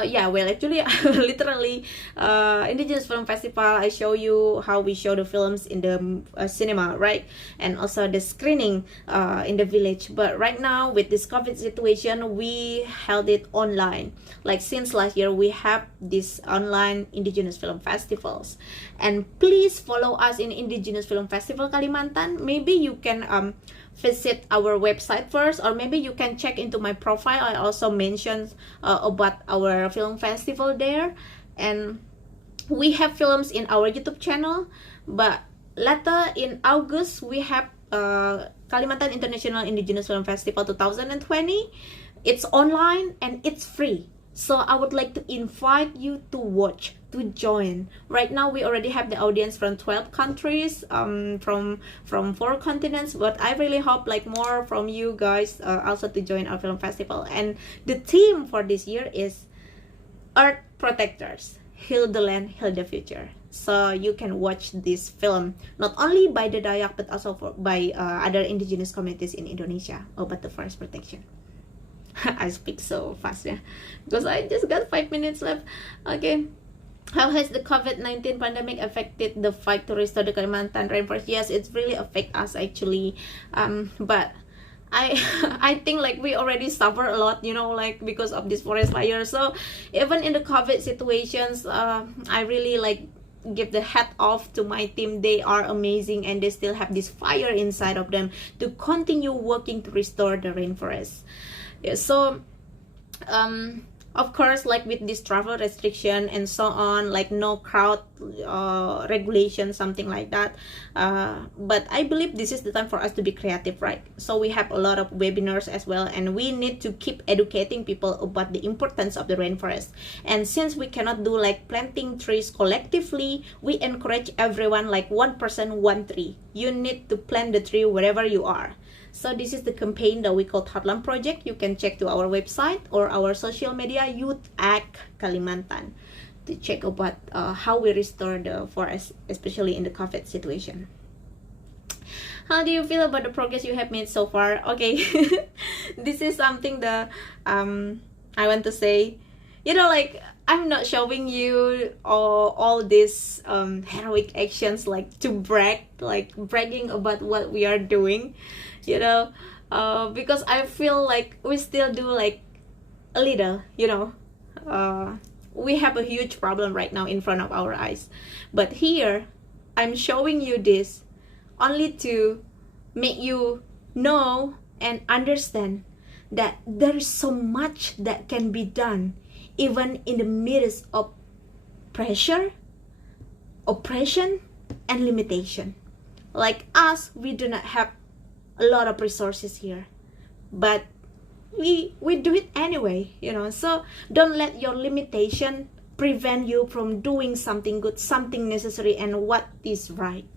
yeah, well, actually, literally, indigenous film festival. I show you how we show the films in the cinema, right? And also the screening in the village. But right now, with this COVID situation, we held it online. Like since last year, we have this online indigenous film festivals. And please follow us in Indigenous Film Festival Kalimantan. Maybe you can visit our website first, or maybe you can check into my profile. I also mentioned about our film festival there, and we have films in our YouTube channel. But later in August, we have Kalimantan International Indigenous Film Festival 2020. It's online and it's free. So I would like to invite you to watch, to join. Right now we already have the audience from 12 countries, from 4 continents, but I really hope like more from you guys also to join our film festival. And the theme for this year is Earth Protectors, Heal the Land, Heal the Future. So you can watch this film not only by the Dayak but also by other indigenous communities in Indonesia about the forest protection. I speak so fast, yeah, because I just got 5 minutes left. Okay. How has the COVID-19 pandemic affected the fight to restore the Kalimantan rainforest? Yes, it's really affect us actually. But I think like we already suffer a lot, you know, like because of this forest fire. So even in the COVID situations, I really like give the hat off to my team. They are amazing, and they still have this fire inside of them to continue working to restore the rainforest. Yeah, so of course, like with this travel restriction and so on, like no crowd regulation, something like that. But I believe this is the time for us to be creative, right? So we have a lot of webinars as well, and we need to keep educating people about the importance of the rainforest. And since we cannot do like planting trees collectively, we encourage everyone, like 1 person, 1 tree. You need to plant the tree wherever you are. So this is the campaign that we call Heartland Project. You can check to our website or our social media, Youth Act Kalimantan, to check about how we restore the forest, especially in the COVID situation. How do you feel about the progress you have made so far? Okay, this is something that I want to say. You know, like I'm not showing you all these heroic actions like to brag, like bragging about what we are doing, you know, because I feel like we still do like a little, you know. We have a huge problem right now in front of our eyes, but here I'm showing you this only to make you know and understand that there is so much that can be done even in the midst of pressure, oppression, and limitation. Like us, we do not have a lot of resources here, but we do it anyway, you know. So don't let your limitation prevent you from doing something good, something necessary, and what is right.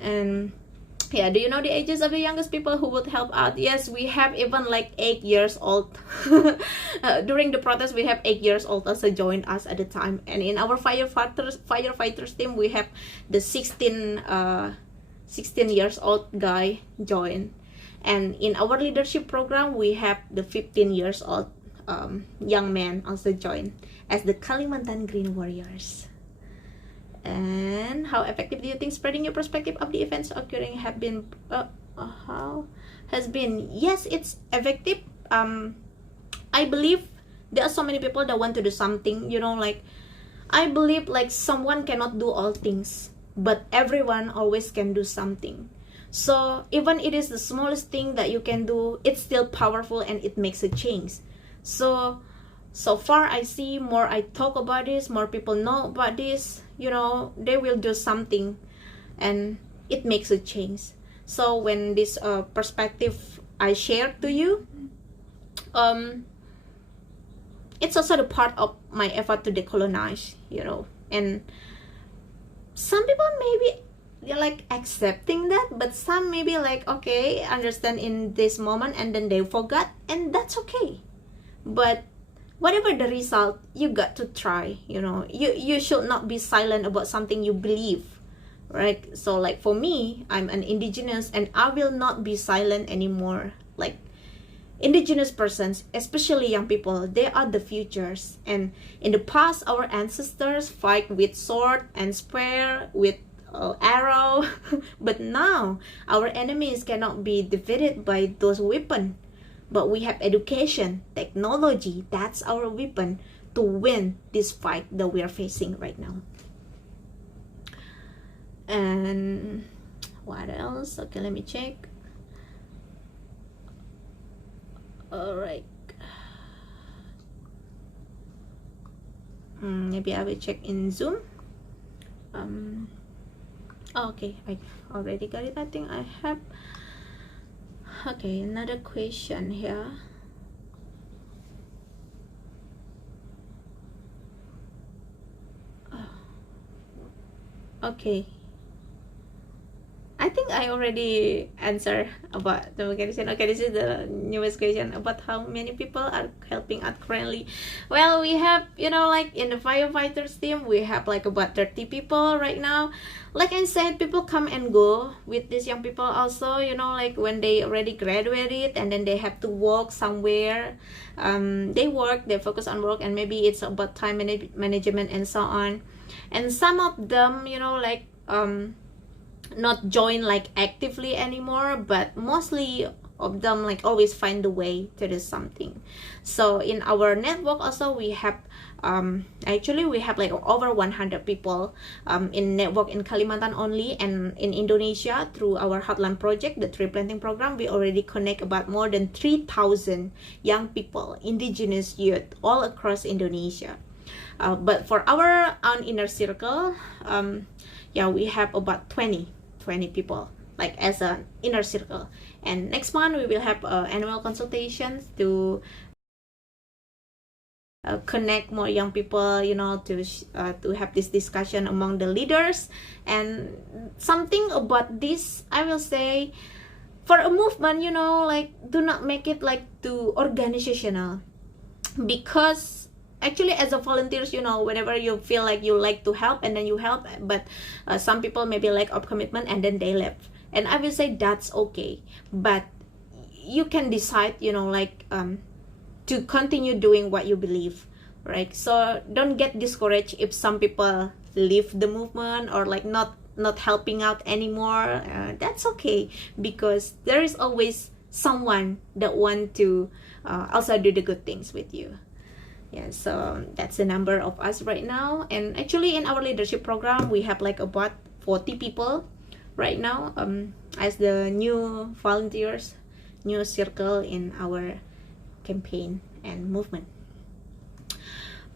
And yeah, do you know the ages of the youngest people who would help out? Yes, we have even like 8 years old. During the protest, we have 8 years old also joined us at the time. And in our firefighters team, we have the 16 years old guy join. And in our leadership program, we have the 15 years old young man also join as the Kalimantan Green Warriors. And how effective do you think spreading your perspective of the events occurring have been? How has been? Yes, it's effective. I believe there are so many people that want to do something, you know, like I believe like someone cannot do all things, but everyone always can do something. So even it is the smallest thing that you can do, it's still powerful and it makes a change. So far I see more I talk about this, more people know about this, you know, they will do something and it makes a change. So when this perspective I share to you, it's also the part of my effort to decolonize, you know. And some people maybe they're like accepting that, but some maybe like, okay, understand in this moment, and then they forgot, and that's okay. But whatever the result, you got to try, you know. You should not be silent about something you believe, right? So like for me, I'm an indigenous and I will not be silent anymore. Like indigenous persons, especially young people, they are the futures. And in the past, our ancestors fight with sword and spear, with arrow. But now our enemies cannot be defeated by those weapons. But we have education, technology, that's our weapon to win this fight that we are facing right now. And what else? Okay, let me check. Alright. Maybe I will check in Zoom. Okay, I already got it. I think I have. Okay, another question here. Okay, I think I already answered about the question. Okay, this is the newest question about how many people are helping out currently. Well, we have, you know, like in the firefighters team, we have like about 30 people right now. Like I said, people come and go with these young people also, you know, like when they already graduated and then they have to work somewhere. They work, they focus on work, and maybe it's about time management and so on. And some of them, you know, like not join like actively anymore, but mostly of them like always find the way to do something. So in our network also we have actually we have like over 100 people in network in Kalimantan only, and in Indonesia through our hotline project, the tree planting program, we already connect about more than 3,000 young people, indigenous youth all across Indonesia. But for our own inner circle, yeah, we have about 20 people like as an inner circle. And next month we will have annual consultations to connect more young people, you know, to have this discussion among the leaders. And something about this, I will say, for a movement, you know, like do not make it like too organizational, because actually as a volunteers, you know, whenever you feel like you like to help and then you help, but some people maybe lack of commitment and then they left, and I will say that's okay, but you can decide, you know, like to continue doing what you believe, right? So don't get discouraged if some people leave the movement or like not helping out anymore. That's okay, because there is always someone that want to also do the good things with you. Yeah, so that's the number of us right now. And actually in our leadership program we have like about 40 people right now, as the new volunteers, new circle in our campaign and movement.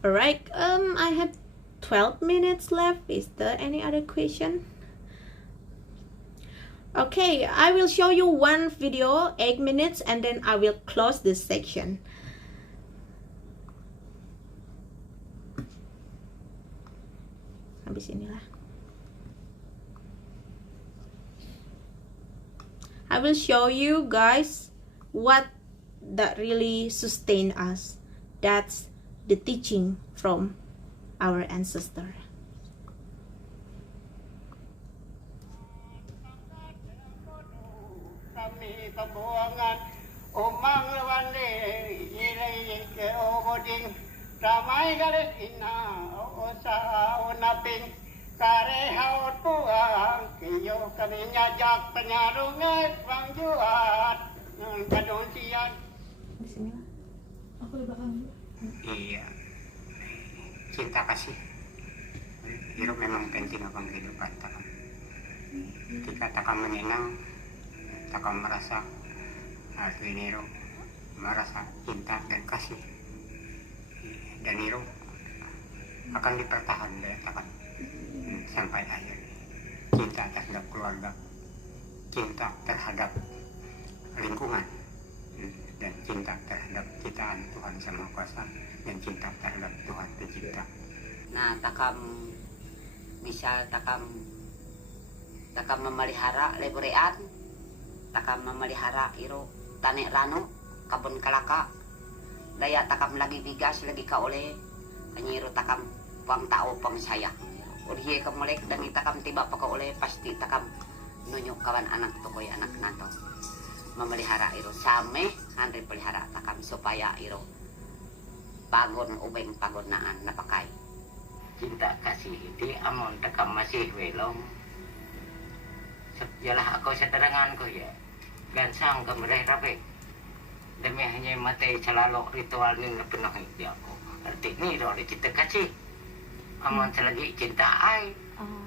All right, I have 12 minutes left. Is there any other question? Okay, I will show you one video, 8 minutes, and then I will close this section. Habis inilah. I will show you guys what that really sustain us. That's the teaching from our ancestor. Kami pembuangan umang lewande ilai ke oboding ramai garis ina osa onaping kare hau tuang kiyo kami nyajak penyarunget bang juat kadon sian. Aku di belakang. Iya, cinta kasih hidup memang penting dalam kehidupan takam. Ketika takam menyenang, takam merasa arti hidup, merasa cinta dan kasih, dan hidup akan dipertahankan takam sampai akhir. Cinta terhadap keluarga, cinta terhadap lingkungan, dan cinta terhadap ciptaan Tuhan Yang Maha Kuasa, dan cinta terhadap Tuhan Pencipta. Nah, takam bisa takam memelihara leberean, takam memelihara iro tanek rano, kabun kalaka, daya takam lagi bigas lagi ka oleh, anyiro takam pang tao pang sayang. Uriye kamulek dan takam tiba pa ka oleh pasti takam nunyok kawan anak tokoy anak nato. Memelihara iro same andre pelihara takam supaya iro pagon ubeng pagonaan napakai. Cinta kasih di amon takam masih welong. Yalah aku sederangan ko ya. Gansang kemereh rapi. Demi hanya mati selalu ritual ni penuh di aku. Arti ni ro cinta kasih. Amon selagi cinta ai.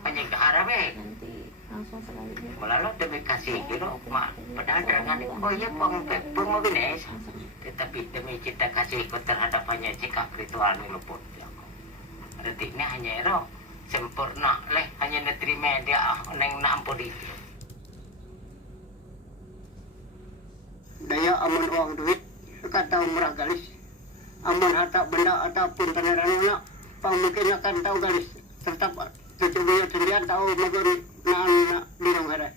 Hanya ke arabe. Nanti langsung selanjutnya. Melalui demi kasih kiro mak padahal dengan oh ya pengmobines tetapi demi cinta kasih ku terhadap hanya sikap ritual ni luput artinya hanya ero sempurna leh hanya neterima dia neng nak ampuni Daya aman uang duit kata umrah galis aman harta benda ataupun penerangan pang mungkin akan tahu galis tetap tercoba sendirian tahu magun na binong ada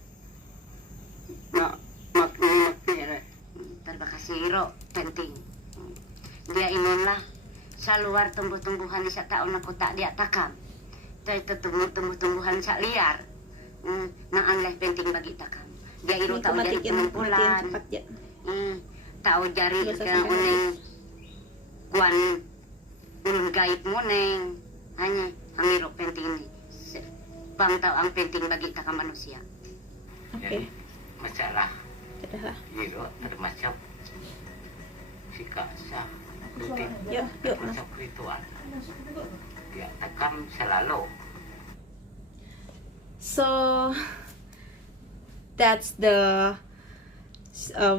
na makni ada. Terima kasih iro penting. Dia inunlah saluar tumbuh-tumbuhan di tahun aku tak dia takam. Itu tumbuh-tumbuhan sak liar. Naan leh penting bagi takam. Dia iro tahu jadi kumpulan. Ya. Tahu jari ke uneng kuan ulun gaib muneng. Hanya iro penting ni. Bang tahu ang penting bagi takam manusia. Oke. masalah Sudah lah. gitu termasuk sikap sah rutin Yuk, termasuk ritual dia takam selalu. So that's the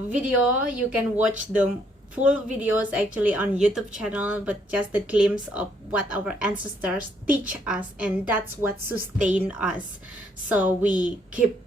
video. You can watch the full videos actually on YouTube channel, but just a glimpse of what our ancestors teach us, and that's what sustain us. So we keep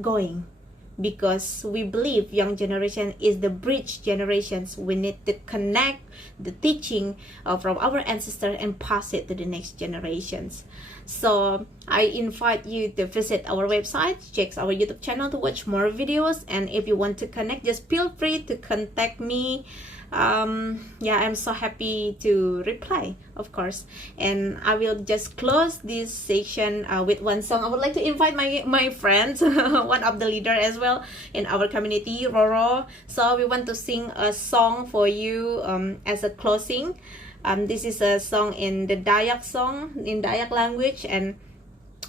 going because we believe young generation is the bridge generations. We need to connect the teaching from our ancestors and pass it to the next generations. So I invite you to visit our website, check our YouTube channel to watch more videos, and if you want to connect, just feel free to contact me. Yeah, I'm so happy to reply, of course. And I will just close this section with one song. I would like to invite my friends, one of the leader as well in our community, Roro. So we want to sing a song for you as a closing. This is a song in the Dayak language, and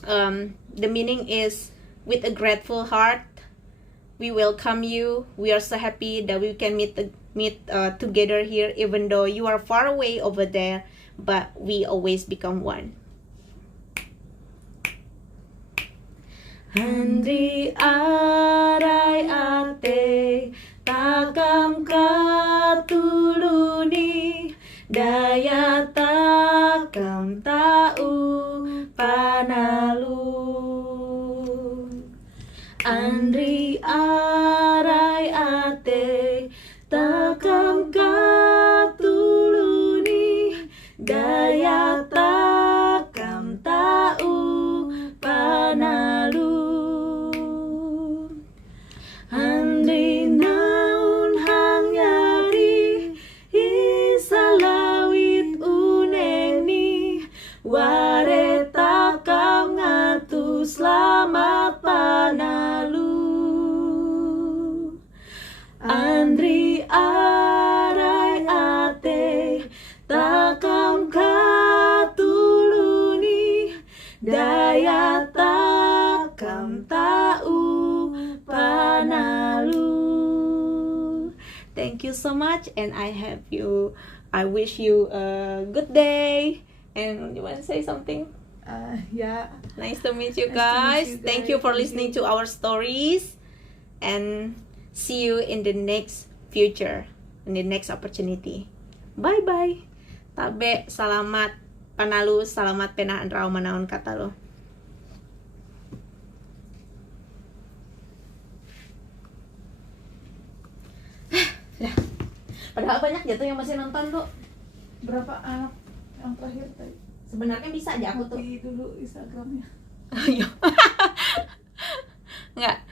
the meaning is, with a grateful heart we welcome you. We are so happy that we can meet together here, even though you are far away over there, but we always become one. Andri arai ate takam katuluni daya takam tau panalu. Andri arai ate takam katuluni daya takam tau panalu. Andri naun hangyari isalawit uneni ware takam ngatu selamat panalu. Andri arai ate takam katuluni daya takam tau panalu. Thank you so much, and I wish you a good day. And you want to say something? Yeah. Nice to meet you Nice to meet guys. you Thank guys. you for Thank listening you. to our stories, and see you in the next future, in the next opportunity. Bye bye. Tabe salamat panalu, salamat penaan rau manaon kata lo. Sudah. Padahal banyak jatuh yang masih nonton tuh. Berapa anak yang terakhir tadi? Sebenarnya bisa aja aku tuh. Copy dulu Instagramnya. Iya. Enggak,